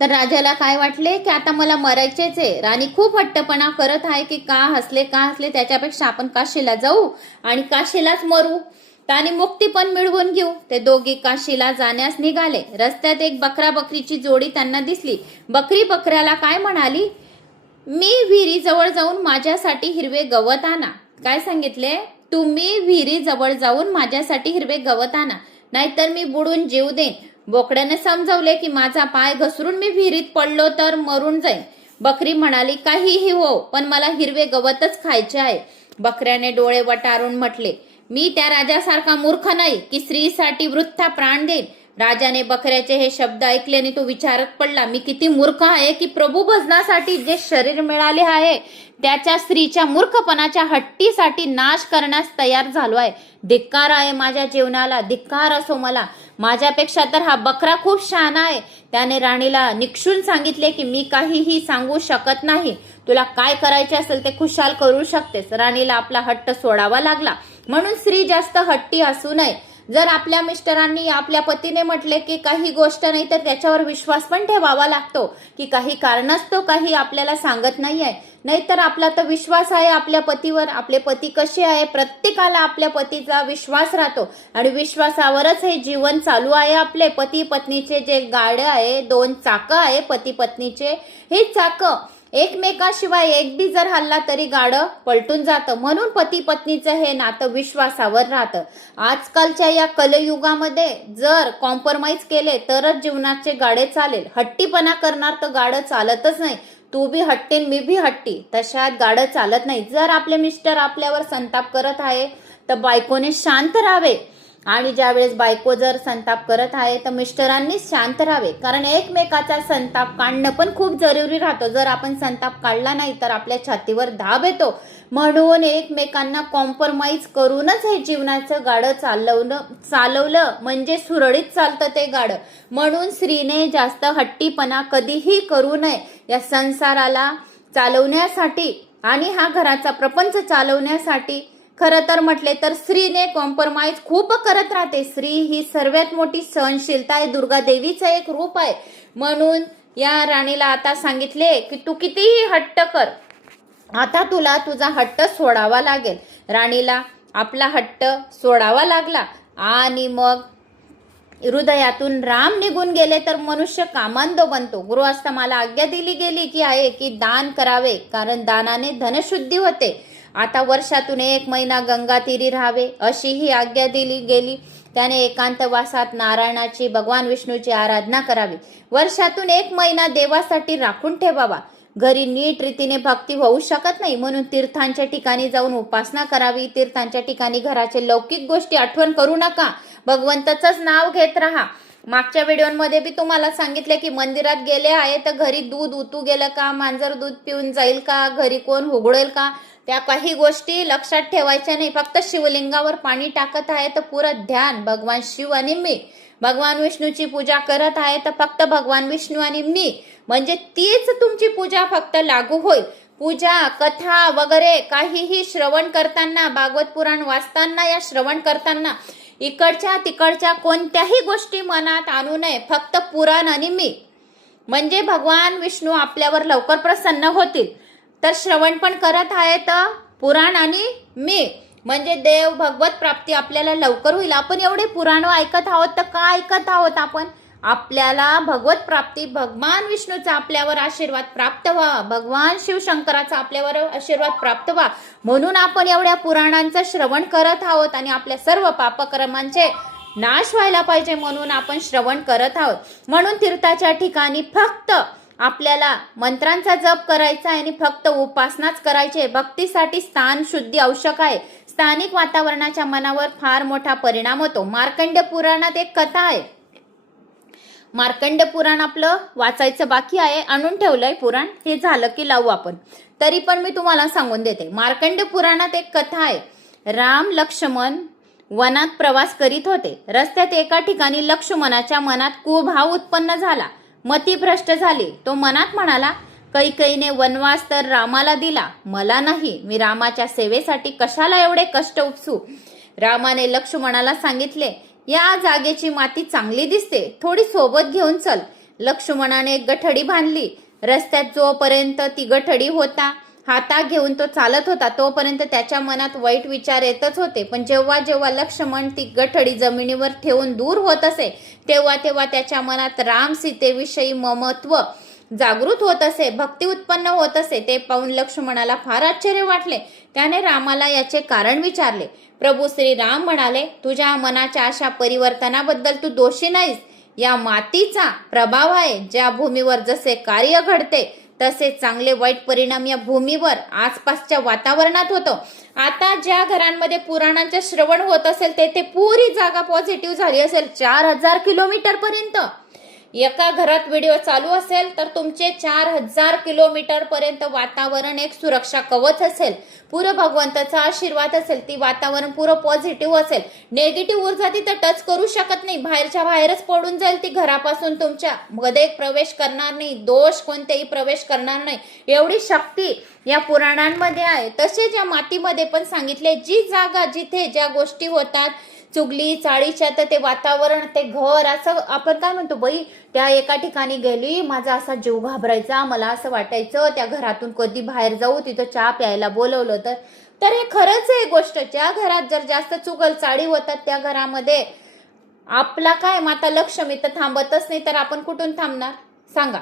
तर राजाला काय वाटले की आता मला मरायचेच आहे. राणी खूप हट्टपणा करत आहे की का हसले त्याच्यापेक्षा आपण काशीला जाऊ आणि काशीलाच मरू आणि मुक्ती पण मिळवून घेऊ. ते दोघी काशीला जाण्यास निघाले. रस्त्यात एक बकरा बकरीची जोडी त्यांना दिसली. बकरी बकऱ्याला काय म्हणाली, मी विहिरीजवळ जाऊन माझ्यासाठी हिरवे गवत आणा. काय सांगितले, तुम्ही विहिरीजवळ जाऊन माझ्यासाठी हिरवे गवत आणा, नाहीतर मी बुडून जीव देईन. बोकड्याने समजवले की माझा पाय घसरून मी विहिरीत पडलो तर मरून जाईन. बकरी म्हणाली, काहीही हो, पण मला हिरवे गवतच खायचे आहे. बकऱ्याने डोळे वटारून म्हटले, मी त्या राजासारखा मूर्ख नाही की स्त्रीसाठी वृथा प्राण देईन. राजाने बकऱ्याचे हे शब्द ऐकले आणि तो विचारत पडला, मी किती मूर्ख आहे की प्रभू भजनासाठी जे शरीर मिळाले आहे त्याच्या स्त्रीच्या मूर्खपणाच्या हट्टीसाठी नाश करण्यास तयार झालो आहे. धिक्कार आहे माझ्या जीवनाला, धिक्कार असो मला. माझ्यापेक्षा तर हा बकरा खूप शहाणा आहे. त्याने राणीला निक्षून सांगितले की मी काहीही सांगू शकत नाही, तुला काय करायचे असेल ते खुशाल करू शकतेस. राणीला आपला हट्ट सोडावा लागला. म्हणून स्त्री जास्त हट्टी असू नये. जर आपल्या मिस्टरांनी आपल्या पतीने म्हटले की काही गोष्ट नाही तर त्याच्यावर विश्वास पण ठेवावा लागतो की काही कारणास्तव काही आपल्याला सांगत नाही आहे. नाहीतर आपला तर विश्वास आहे आपल्या पतीवर. आपले पती कसे आहे, प्रत्येकाला आपल्या पतीचा विश्वास राहतो आणि विश्वासावरच हे जीवन चालू आहे. आपले पती पत्नीचे जे गाडे आहे, 2 चाकं आहे पती पत्नीचे, हे चाकं एकमेकाशिवाय एक बी जर हल्ला तरी गाडं पलटून जातं. म्हणून पती पत्नीचं हे नातं विश्वासावर राहतं. आजकालच्या या कलयुगामध्ये जर कॉम्प्रोमाइज केले तरच जीवनाचे गाडे चालेल. हट्टीपणा करणार तर गाडं चालतच नाही. तू बी हट्टी मी बी हट्टी, तशात गाडं चालत नाही. जर आपले मिस्टर आपल्यावर संताप करत आहे तर बायकोने शांत राहावे, आणि ज्यावेळेस बायको जर संताप करत आहे तर मिस्टरांनी शांत राहावे. कारण एकमेकाचा संताप काढणं पण खूप जरुरी राहतो. जर आपण संताप काढला नाही तर आपल्या छातीवर धाब येतो. म्हणून एकमेकांना कॉम्प्रोमाइज करूनच हे जीवनाचं गाडं चालवलं म्हणजे सुरळीत चालतं ते गाडं. म्हणून स्त्रीने जास्त हट्टीपणा कधीही करू नये. या संसाराला चालवण्यासाठी आणि हा घराचा प्रपंच चालवण्यासाठी खरं तर म्हटले तर स्त्रीने कॉम्प्रोमाइज खूप करत राहते. स्त्री ही सर्वात मोठी सहनशीलता आहे, दुर्गा देवीचं एक रूप आहे. म्हणून या राणीला आता सांगितले की तू कितीही हट्ट कर, आता तुला तुझा हट्ट सोडावा लागेल. राणीला आपला हट्ट सोडावा लागला आणि मग हृदयातून राम निघून गेले तर मनुष्य कामांधो बनतो. गृहस्थाला आज्ञा दिली गेली की आहे की दान करावे, कारण दानाने धनशुद्धी होते. आता वर्षातून 1 महिना गंगातीरी राहावे अशी ही आज्ञा दिली गेली. त्याने एकांतवासात नारायणाची, भगवान विष्णूची आराधना करावी. वर्षातून 1 महिना देवासाठी राखून ठेवावा. घरी नीट रीतीने भक्ती होऊ शकत नाही, म्हणून तीर्थांच्या ठिकाणी जाऊन उपासना करावी. तीर्थांच्या ठिकाणी घराचे लौकिक गोष्टी आठवण करू नका, भगवंताचंच नाव घेत राहा. मागच्या व्हिडिओमध्ये बी तुम्हाला सांगितले की मंदिरात गेले आहे तर घरी दूध उतू गेलं का, मांजर दूध पिऊन जाईल का, घरी कोण हुगळेल का, त्या काही गोष्टी लक्षात ठेवायच्या नाही. फक्त शिवलिंगावर पाणी टाकत आहे तर पुरं ध्यान भगवान शिव आणि मी. भगवान विष्णूची पूजा करत आहे तर फक्त भगवान विष्णू आणि मी, म्हणजे तीच तुमची पूजा फक्त लागू होईल. पूजा कथा वगैरे काहीही श्रवण करताना, भागवत पुराण वाचताना, या श्रवण करताना इकडच्या तिकडच्या कोणत्याही गोष्टी मनात आणू नये. फक्त पुराण आणि मी, म्हणजे भगवान विष्णू आपल्यावर लवकर प्रसन्न होतील. तर श्रवण पण करत आहे तर पुराण आणि मी, म्हणजे देव भगवत प्राप्ती आपल्याला लवकर होईल. आपण एवढे पुराण ऐकत आहोत तर का ऐकत आहोत आपण? आपल्याला भगवत प्राप्ती, भगवान विष्णूचा आपल्यावर आशीर्वाद प्राप्त व्हावा, भगवान शिवशंकराचा आपल्यावर आशीर्वाद प्राप्त व्हावा, म्हणून आपण एवढ्या पुराणांचं श्रवण करत आहोत. आणि आपल्या सर्व पापकर्मांचे नाश व्हायला पाहिजे म्हणून आपण श्रवण करत आहोत. म्हणून तीर्थाच्या ठिकाणी फक्त आपल्याला मंत्रांचा जप करायचा आहे आणि फक्त उपासनाच करायची आहे. भक्तीसाठी स्थान शुद्धी आवश्यक आहे. स्थानिक वातावरणाच्या मनावर फार मोठा परिणाम होतो. मार्कंड पुराणात एक कथा आहे. मार्कंड पुराण आपलं वाचायचं बाकी आहे, आणून ठेवलंय पुराण, हे झालं की लावू आपण. तरी पण मी तुम्हाला सांगून देते. मार्कंड पुराणात एक कथा आहे. राम लक्ष्मण वनात प्रवास करीत होते. रस्त्यात एका ठिकाणी लक्ष्मणाच्या मनात कुभाव उत्पन्न झाला. मती भ्रष्ट झाली. तो मनात म्हणाला, कैकेयीने वनवास तर रामाला दिला, मला नाही. मी रामाच्या सेवेसाठी कशाला एवढे कष्ट उपसू. रामाने लक्ष्मणाला सांगितले, या जागेची माती चांगली दिसते, थोडी सोबत घेऊन चल. लक्ष्मणाने एक गठडी बांधली. रस्त्यात जोपर्यंत ती गठडी होता, हातात घेऊन तो चालत होता, तोपर्यंत त्याच्या मनात वाईट विचार येतच होते. पण जेव्हा जेव्हा लक्ष्मण ती गठडी जमिनीवर ठेवून दूर होत असे, तेव्हा तेव्हा त्याच्या मनात राम सीतेविषयी ममत्व जागृत होत असे, भक्ती उत्पन्न होत असे. ते पाहून लक्ष्मणाला फार आश्चर्य वाटले. त्याने रामाला याचे कारण विचारले. प्रभू श्री राम म्हणाले, तुझ्या मनाच्या अशा परिवर्तनाबद्दल तू दोषी नाहीस. या मातीचा प्रभाव आहे. ज्या भूमीवर जसे कार्य घडते तसे चांगले वाईट परिणाम या भूमीवर आसपासच्या वातावरणात होतो. आता ज्या घरांमध्ये पुराणांचे श्रवण होत असेल तेथे पुरी जागा पॉझिटिव्ह झाली असेल. 4000 किलोमीटर पर्यंत एका घरात व्हिडिओ चालू असेल तर तुमचे 4000 किलोमीटर पर्यंत वातावरण एक सुरक्षा कवच असेल. पुरं भगवंताचा आशीर्वाद असेल. ती वातावरण पुरं पॉझिटिव्ह असेल. नेगेटिव्ह ऊर्जा तिथं टच करू शकत नाही. बाहेरच्या बाहेरच पडून जाईल. ती घरापासून तुमच्या मध्ये प्रवेश करणार नाही. दोष कोणतेही प्रवेश करणार नाही. एवढी शक्ती या पुराणांमध्ये आहे. तसेच या मातीमध्ये पण सांगितले, जी जागा जिथे ज्या गोष्टी होतात चुगली चाळीच्या, तर ते वातावरण, ते घर, असं आपण काय म्हणतो, बाई त्या एका ठिकाणी गेली, माझा असा जीव घाबरायचा, मला असं वाटायचं त्या घरातून कधी बाहेर जाऊ, तिथं चहा प्यायला बोलवलं तर हे खरंच आहे गोष्ट. ज्या घरात जर जास्त चुगल चाळी होतात त्या घरामध्ये आपला काय माता लक्ष्मी तर थांबतच नाही, तर आपण कुठून थांबणार सांगा.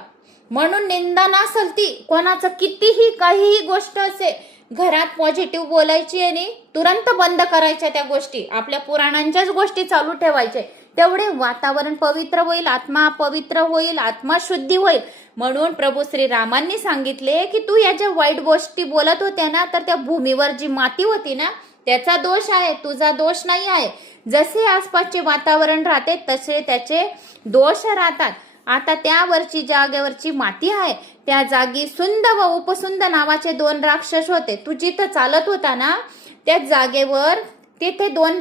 म्हणून निंदा नसल ती कोणाचं, कितीही काहीही गोष्ट असे, घरात पॉझिटिव्ह बोलायची आणि तुरंत बंद करायच्या त्या गोष्टी, आपल्या पुराणांच्याच गोष्टी चालू ठेवायचे, तेवढे वातावरण पवित्र होईल, आत्मा पवित्र होईल, आत्मा शुद्धी होईल. म्हणून प्रभू श्रीरामांनी सांगितले की तू या ज्या वाईट गोष्टी बोलत होत्या ना, तर त्या भूमीवर जी माती होती ना त्याचा दोष आहे, तुझा दोष नाही आहे. जसे आसपासचे वातावरण राहते तसे त्याचे दोष राहतात. आता त्यावरची जागेवरची माती आहे, त्या जागी सुंद व उपसुंद नावाचे 2 राक्षस होते. तू जिथं चालत होता ना त्या जागेवर तिथे 2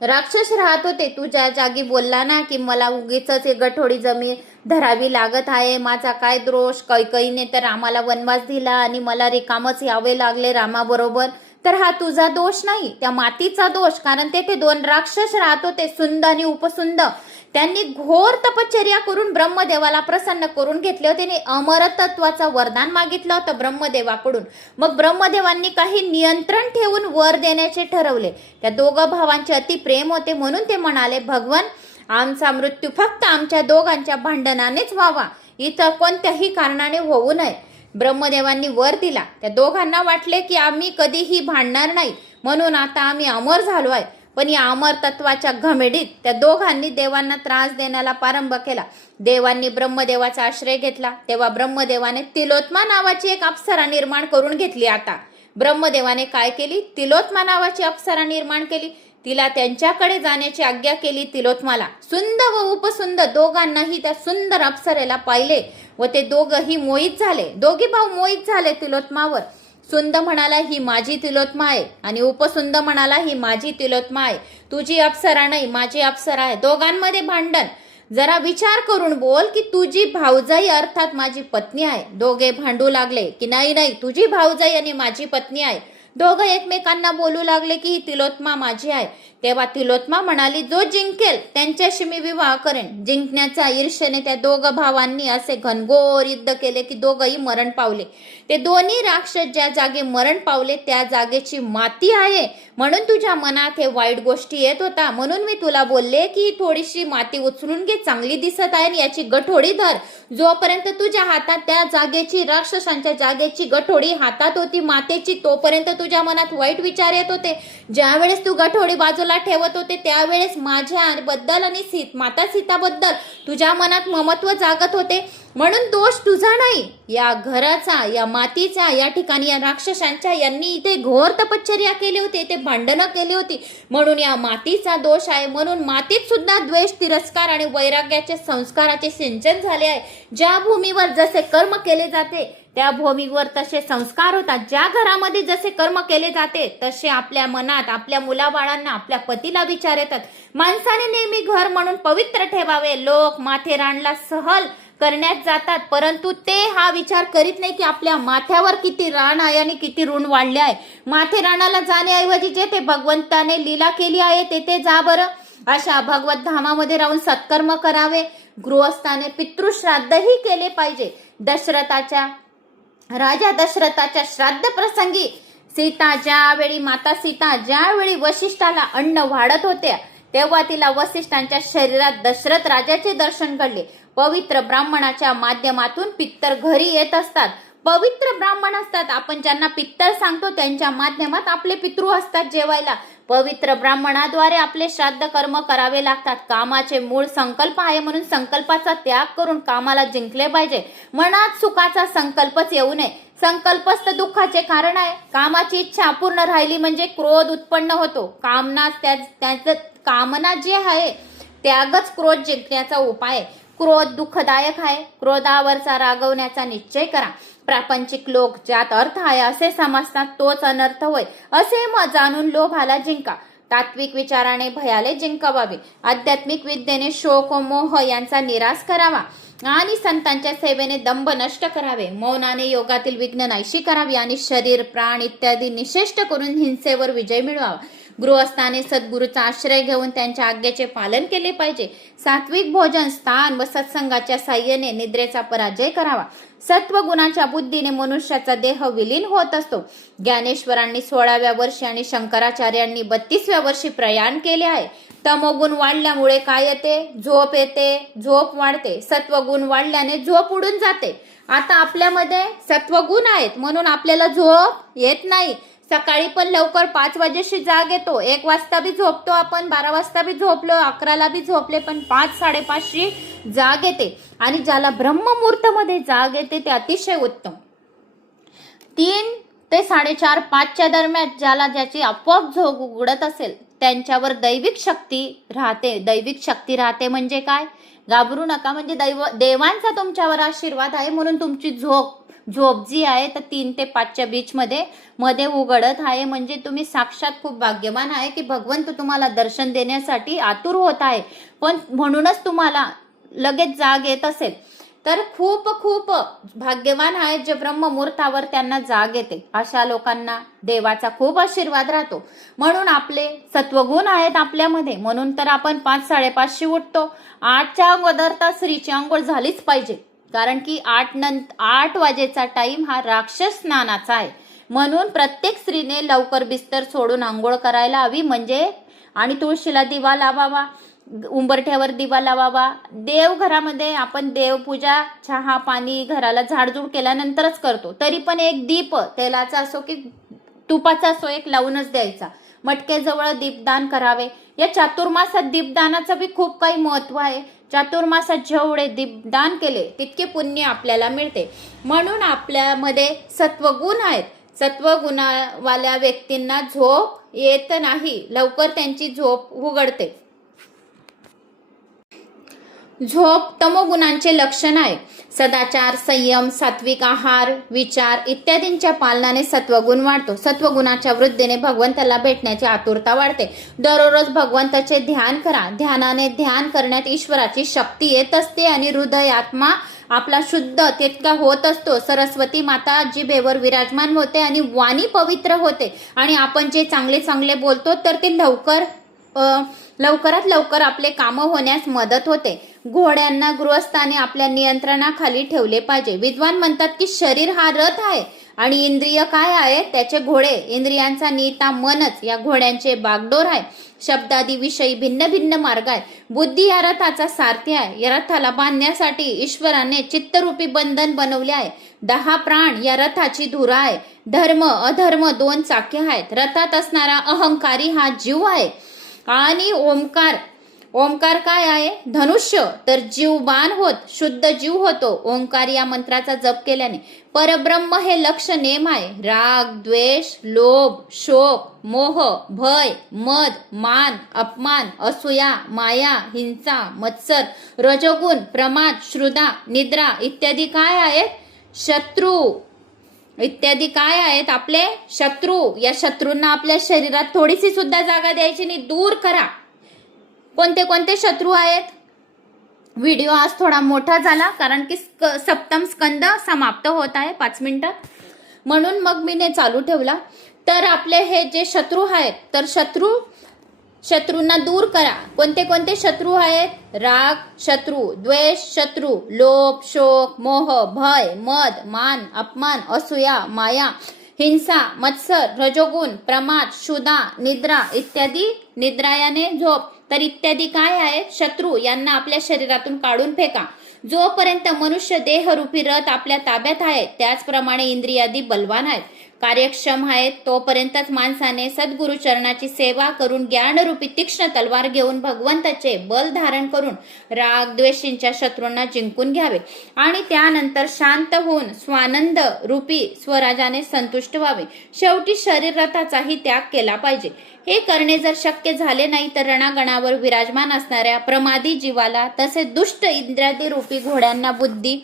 राक्षस राहत होते. तू ज्या जागी बोलला ना की मला उगीच गठोडी जमीन धरावी लागत आहे, माझा काय दोष, कैकईने तर रामाला वनवास दिला आणि मला रिकामच यावे लागले रामाबरोबर, तर हा तुझा दोष नाही, त्या मातीचा दोष. कारण तेथे 2 राक्षस राहत होते, सुंद आणि उपसुंद. त्यांनी घोर तपश्चर्या करून ब्रह्मदेवाला प्रसन्न करून घेतले होते आणि अमरतत्वाचं वरदान मागितलं होतं ब्रह्मदेवाकडून. मग ब्रह्मदेवांनी काही नियंत्रण ठेवून वर देण्याचे ठरवले. त्या 2 भावांचे अति प्रेम होते, म्हणून ते म्हणाले, भगवान आमचा मृत्यू फक्त आमच्या दोघांच्या भांडणानेच व्हावा, इतर कोणत्याही कारणाने होऊ नये. ब्रह्मदेवांनी वर दिला. त्या दोघांना वाटले की आम्ही कधीही भांडणार नाही, म्हणून आता आम्ही अमर झालो आहे. पण या अमर तत्वाच्या घमेडीत त्या दोघांनी देवांना त्रास देण्याला प्रारंभ केला. देवांनी ब्रह्मदेवाचा आश्रय घेतला. तेव्हा ब्रह्मदेवाने तिलोत्मा नावाची एक अप्सरा निर्माण करून घेतली. आता ब्रह्मदेवाने काय केली, तिलोत्मा नावाची अप्सरा निर्माण केली. तिला त्यांच्याकडे जाण्याची आज्ञा केली. तिलोत्माला सुंद व उपसुंद दोघांनाही त्या सुंदर अप्सरेला पाहिले व ते दोघंही मोहित झाले. दोघी भाऊ मोहित झाले तिलोत्मावर. सुंद म्हणाला ही माझी तिलोत्मा आहे आणि उपसुंद म्हणाला ही माझी तिलोत्मा आहे, तुझी अप्सरा नाही माझी अप्सरा आहे. दोघांमध्ये भांडण. जरा विचार करून बोल की तुझी भाऊजाई अर्थात माझी पत्नी आहे. दोघे भांडू लागले की नाही नाही तुझी भाऊजाई आणि माझी पत्नी आहे. दोघं एकमेकांना बोलू लागले की ही तिलोत्मा माझी आहे. तेव्हा तिलोत्मा म्हणाली जो जिंकेल त्यांच्याशी मी विवाह करेन. जिंकण्याच्या ईर्ष्येने त्या 2 भावांनी असे घनघोर युद्ध केले की दोघंही मरण पावले. ते दोन्ही राक्षस ज्या जागी मरण पावले त्या जागेची माती आहे, म्हणून तुझ्या मनात हे वाईट गोष्टी येत होता. म्हणून मी तुला बोलले की थोडीशी माती उचलून घे, चांगली दिसत आहे आणि याची गठोडी धर. जोपर्यंत तुझ्या हातात त्या जागेची, राक्षसांच्या जागेची गठोडी हातात होती मातेची, तोपर्यंत तुझ्या मनात वाईट विचार येत होते. ज्यावेळेस तू गठोडी बाजूला ठेवत होते त्यावेळेस माझ्या बद्दल आणि माता सीताबद्दल तुझ्या मनात ममत्व जागत होते. म्हणून दोष तुझा नाही, या घराचा, या मातीचा. या ठिकाणी या राक्षसांच्या, यांनी इथे घोर तपश्चर्या केली होती, ते भांडणं केली होती, म्हणून या मातीचा दोष आहे. म्हणून मातीत सुद्धा द्वेष, तिरस्कार आणि वैराग्याचे संस्काराचे सिंचन झाले आहे. ज्या भूमीवर जसे कर्म केले जाते त्या भूमीवर तसे संस्कार होतात. ज्या घरामध्ये जसे कर्म केले जाते तसे आपल्या मनात, आपल्या मुलाबाळांना, आपल्या पतीला विचार येतात. माणसाने नेहमी घर म्हणून पवित्र ठेवावे. लोक माथेरानला सहल करण्यात जातात, परंतु ते हा विचार करीत नाही की आपल्या माथ्यावर किती रान आहे आणि किती ऋण वाढले आहे. माथेरानाला जाण्याऐवजी जेथे भगवंताने लीला केली आहे तेथे जा बरं. अशा भगवत धामामध्ये राहून सत्कर्म करावे. गृहस्थाने पितृश्राद्धही केले पाहिजे. राजा दशरथाच्या श्राद्ध प्रसंगी माता सीता ज्यावेळी वशिष्ठाला अन्न वाढत होत्या तेव्हा तिला वसिष्ठांच्या शरीरात दशरथ राजाचे दर्शन घडले. पवित्र ब्राह्मणाच्या माध्यमातून पित्तर घरी येत असतात. पवित्र ब्राह्मण असतात, आपण ज्यांना पित्तर सांगतो त्यांच्या माध्यमात आपले पितृ असतात जेवायला. पवित्र ब्राह्मणाद्वारे आपले श्राद्ध कर्म करावे लागतात. कामाचे मूळ संकल्प आहे, म्हणून संकल्पाचा त्याग करून कामाला जिंकले पाहिजे. मनात सुखाचा संकल्पच येऊ नये. संकल्पच तर दुःखाचे कारण आहे. कामाची इच्छा अपूर्ण राहिली म्हणजे क्रोध उत्पन्न होतो. कामना जे आहे त्यागच क्रोध जिंकण्याचा उपाय. क्रोध दुःखदायक आहे. क्रोधावरचा रागवण्याचा निश्चय करा. प्रापंचिक लोक ज्यात अर्थ आहे असे समजतात तोच अनर्थ होय असे मत जाणून लोभाला जिंका. तात्विक विचाराने भयाले जिंकावावे. आध्यात्मिक विद्येने शोक व मोह यांचा निराश करावा आणि संतांच्या सेवेने दंभ नष्ट करावे. मौनाने योगातील विघ्न नाहीशी करावी आणि शरीर, प्राण इत्यादी निश्चेष्ट करून हिंसेवर विजय मिळवावा. गृहस्थाने सद्गुरूचा आश्रय घेऊन त्यांच्या आज्ञेचे पालन केले पाहिजे. सात्विक भोजन, स्थान व सत्संगाच्या साह्याने निद्रेचा पराजय करावा. सत्व गुणाच्या बुद्धीने मनुष्याचा देह विलीन होत असतो. ज्ञानेश्वरांनी 16व्या वर्षी आणि शंकराचार्यांनी 32व्या वर्षी प्रयाण केले आहे. तमोगुण वाढल्यामुळे काय येते? झोप येते, झोप वाढते. सत्वगुण वाढल्याने झोप उडून जाते. आता आपल्यामध्ये सत्वगुण आहेत म्हणून आपल्याला झोप येत नाही. सकाळी पण लवकर 5 वाजेशी जाग येतो, 1 वाजता बी झोपतो आपण, 12 वाजता बी झोपलो, 11ला बी झोपले, पण 5-5:30शी जाग येते. आणि ज्याला ब्रह्ममुहूर्तामध्ये जाग येते ते अतिशय उत्तम. 3 ते 4:30-5च्या दरम्यान ज्याची आपोआप झोप उघडत असेल त्यांच्यावर दैविक शक्ती राहते. दैविक शक्ती राहते म्हणजे काय? घाबरू नका, म्हणजे देवांचा तुमच्यावर आशीर्वाद आहे म्हणून तुमची झोप जी आहे तर 3 ते 5च्या बीच मध्ये उघडत आहे. म्हणजे तुम्ही साक्षात खूप भाग्यवान आहे की भगवंत तुम्हाला दर्शन देण्यासाठी आतुर होत आहे. पण म्हणूनच तुम्हाला लगेच जाग येत असेल तर खूप खूप भाग्यवान आहेत जे ब्रह्ममुहूर्तावर त्यांना जाग येते. अशा लोकांना देवाचा खूप आशीर्वाद राहतो. म्हणून आपले सत्वगुण आहेत आपल्यामध्ये, म्हणून तर आपण 5-5:30शी उठतो. 8च्या अगोदर तर स्त्रीची अंघोळ झालीच पाहिजे, कारण की 8 वाजेचा टाइम हा राक्षस स्नानाचा आहे. म्हणून प्रत्येक स्त्रीने लवकर बिस्तर सोडून अंघोळ करायला हवी. म्हणजे आणि तुळशीला दिवा लावावा, उंबरठ्यावर दिवा लावावा. देवघरामध्ये आपण देवपूजा, चहा पाणी घराला झाडझूड केल्यानंतरच करतो, तरी पण एक दीप तेलाचा असो की तुपाचा असो एक लावूनच द्यायचा. मटक्याजवळ दीपदान करावे. या चातुर्मासात दीपदानाचं बी खूप काही महत्व आहे. चातुर्मासात जेवढे दीपदान केले तितके पुण्य आपल्याला मिळते. म्हणून आपल्यामध्ये सत्वगुण आहेत. सत्वगुणावाल्या व्यक्तींना झोप येत नाही, लवकर त्यांची झोप उघडते. झोप तमोगुणांचे लक्षण आहे. सदाचार, संयम, सात्विक आहार, विचार इत्यादींच्या पालनाने सत्वगुण वाढतो. सत्वगुणाच्या वृद्धीने भगवंताला भेटण्याची आतुरता वाढते. दररोज भगवंताचे ध्यान करा. ध्यानाने ध्यान करण्यात ईश्वराची शक्ती येत असते आणि हृदय आत्मा आपला शुद्ध तितका होत असतो. सरस्वती माता जिभेवर विराजमान होते आणि वाणी पवित्र होते. आणि आपण जे चांगले चांगले बोलतो तर ते लवकरात लवकर आपले कामं होण्यास मदत होते. घोड्यांना गृहस्थाने आपल्या नियंत्रणाखाली ठेवले पाहिजे. विद्वान म्हणतात की शरीर हा रथ आहे आणि इंद्रिय काय आहे? त्याचे घोडे. इंद्रियांचा नियंता मनच या घोड्यांचे बागडोर आहे. शब्दादी विषयी भिन्न भिन्न मार्ग आहे. बुद्धी या रथाचा सारथी आहे. या रथाला बांधण्यासाठी ईश्वराने चित्तरूपी बंधन बनवले आहे. 10 प्राण या रथाची धुरा आहे. धर्म अधर्म 2 चाके आहेत. रथात असणारा अहंकारी हा जीव आहे. आणि ओंकार काय आहे? धनुष्य. तर जीव बाण होत शुद्ध जीव होतो ओंकार या मंत्राचा जप केल्याने. परब्रह्म हे लक्ष नेम आहे. राग, द्वेष, लोभ, शोक, मोह, भय, मद, मान, अपमान, असूया, माया, हिंसा, मत्सर, रजोगुण, प्रमाद, श्रुदा, निद्रा इत्यादी काय आहेत? शत्रू इत्यादी काय आहेत? आपले शत्रू. या शत्रूंना आपल्या शरीरात थोडीशी सुद्धा जागा द्यायची नाही, दूर करा. कोणते कोणते शत्रू आहेत? व्हिडिओ आज थोडा मोठा झाला कारण की सप्तम स्कंद समाप्त होत आहे 5 मिनिटात, म्हणून मग मी ने चालू ठेवला. तर आपले हे जे शत्रू आहेत तर शत्रूंना दूर करा. कोणते कोणते शत्रू आहेत? राग शत्रू, द्वेष शत्रू, लोभ, शोक, मोह, भय, मद, मान, अपमान, असूया, माया, हिंसा, मत्सर, रजोगुण, प्रमाद, क्षुधा, निद्रा इत्यादी. निद्रा याने झोप. तर इत्यादी काय आहेत? शत्रू. यांना आपल्या शरीरातून काढून फेका. जोपर्यंत मनुष्य देहरूपी रथ आपल्या ताब्यात आहे त्याचप्रमाणे इंद्रियादी बलवान आहेत, कार्यक्षम आहेत. तोपर्यंतच माणसाने सद्गुरु चरणाची सेवा करून ज्ञानरूपी तीक्ष्ण तलवार घेऊन भगवंताचे बल धारण करून राग द्वेषींच्या शत्रूंना जिंकून घ्यावे आणि त्यानंतर शांत होऊन स्वानंद रूपी स्वराजाने संतुष्ट व्हावे. शेवटी शरीर रथाचाही त्याग केला पाहिजे. हे करणे जर शक्य झाले नाही तर रणांगणावर विराजमान असणाऱ्या प्रमादी जीवाला तसेच दुष्ट इंद्रियादी रूपी घोड्यांना बुद्धी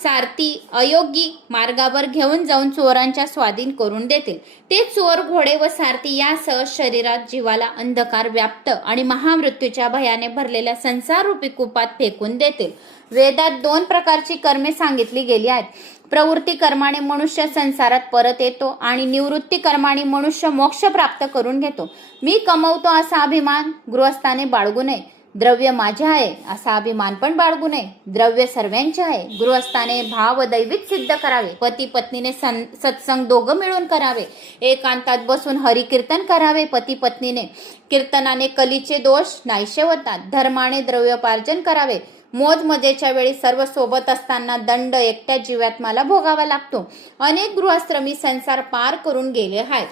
सारथी अयोग्य मार्गावर घेऊन जाऊन चोरांच्या स्वाधीन करून देतील. ते चोर घोडे व सारथी यासह शरीरात जीवाला अंधकार व्याप्त आणि महामृत्यूच्या भयाने भरलेल्या संसार रूपी कुपात फेकून देतील. वेदात 2 प्रकारची कर्मे सांगितली गेली आहेत. प्रवृत्ती कर्माने मनुष्य संसारात परत येतो आणि निवृत्ती कर्माने मनुष्य मोक्ष प्राप्त करून घेतो. मी कमवतो असा अभिमान गृहस्थाने बाळगू नये. द्रव्य माझे आहे असा अभिमान पण बाळगू नये. द्रव्य सर्वांचे आहे. गृहस्थाने भाव दैविक सिद्ध करावे. पती पत्नीने सत्संग दोघं मिळून करावे. एकांतात बसून हरिकीर्तन करावे. पती पत्नीने कीर्तनाने कलीचे दोष नाहीसे होतात. धर्माने द्रव्योपार्जन करावे. मोज मजेच्या वेळी सर्व सोबत असताना दंड एकट्या जीवात्म्याला भोगावा लागतो. अनेक गृहस्त्रमी संसार पार करून गेले आहेत.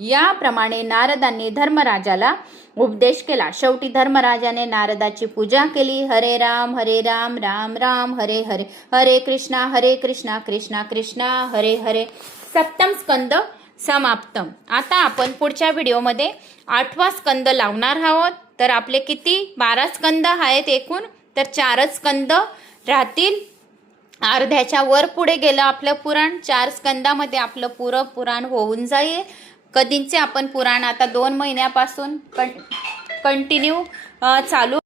याप्रमाणे नारदांनी धर्मराजाला उपदेश केला. शेवटी धर्मराजाने नारदाची पूजा केली. हरे राम राम राम हरे हरे, हरे कृष्णा कृष्णा कृष्णा हरे हरे. सप्तम स्कंद समाप्तम. आता आपण पुढच्या व्हिडिओमध्ये 8वा स्कंद लावणार आहोत. तर आपले किती 12 स्कंद आहेत एकूण, तर 4च स्कंद राहतील. अर्ध्याच्या वर पुढे गेलं आपलं पुराण. 4 स्कंदामध्ये आपलं पुरं पुराण होऊन जाईल. कधीचे आपण पुराण आता 2 महिन्यापासून कंटिन्यू चालू.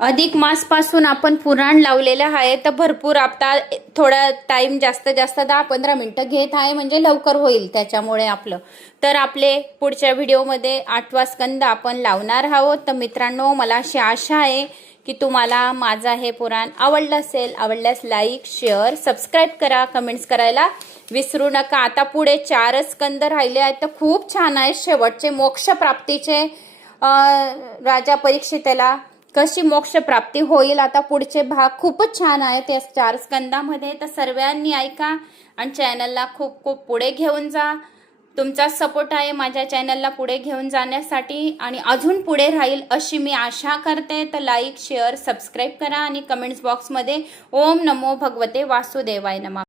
अधिक मास पासून आपण पुराण लावलेलं आहे. तर भरपूर आता थोडा टाइम जास्त 10-15 मिनिटं घेत आहे, म्हणजे लवकर होईल त्याच्यामुळे आपलं. तर आपले पुढच्या व्हिडिओमध्ये 8वा स्कंद आपण लावणार आहोत. तर मित्रांनो, मला अशी आशा आहे की तुम्हाला माझा हे पुराण आवडलं असेल. आवडल्यास लाईक, शेअर, सबस्क्राईब करा, कमेंट्स करायला विसरू नका. आता पुढे 4च स्कंद राहिले आहेत. तर खूप छान आहे. शेवटचे मोक्ष प्राप्तीचे राजा परीक्षितेला कशी मोक्ष प्राप्ती होईल, आता पुढचे भाग खूपच छान आहेत या 4 स्कंदामध्ये. तर सर्वांनी ऐका आणि चॅनलला खूप खूप पुढे घेऊन जा. तुमचा सपोर्ट आहे माझ्या चॅनलला पुढे घेऊन जाण्यासाठी आणि अजून पुढे राहील अशी मी आशा करते. तर लाईक, शेअर, सबस्क्राईब करा आणि कमेंट्स बॉक्समध्ये ओम नमो भगवते वासुदेवाय नमः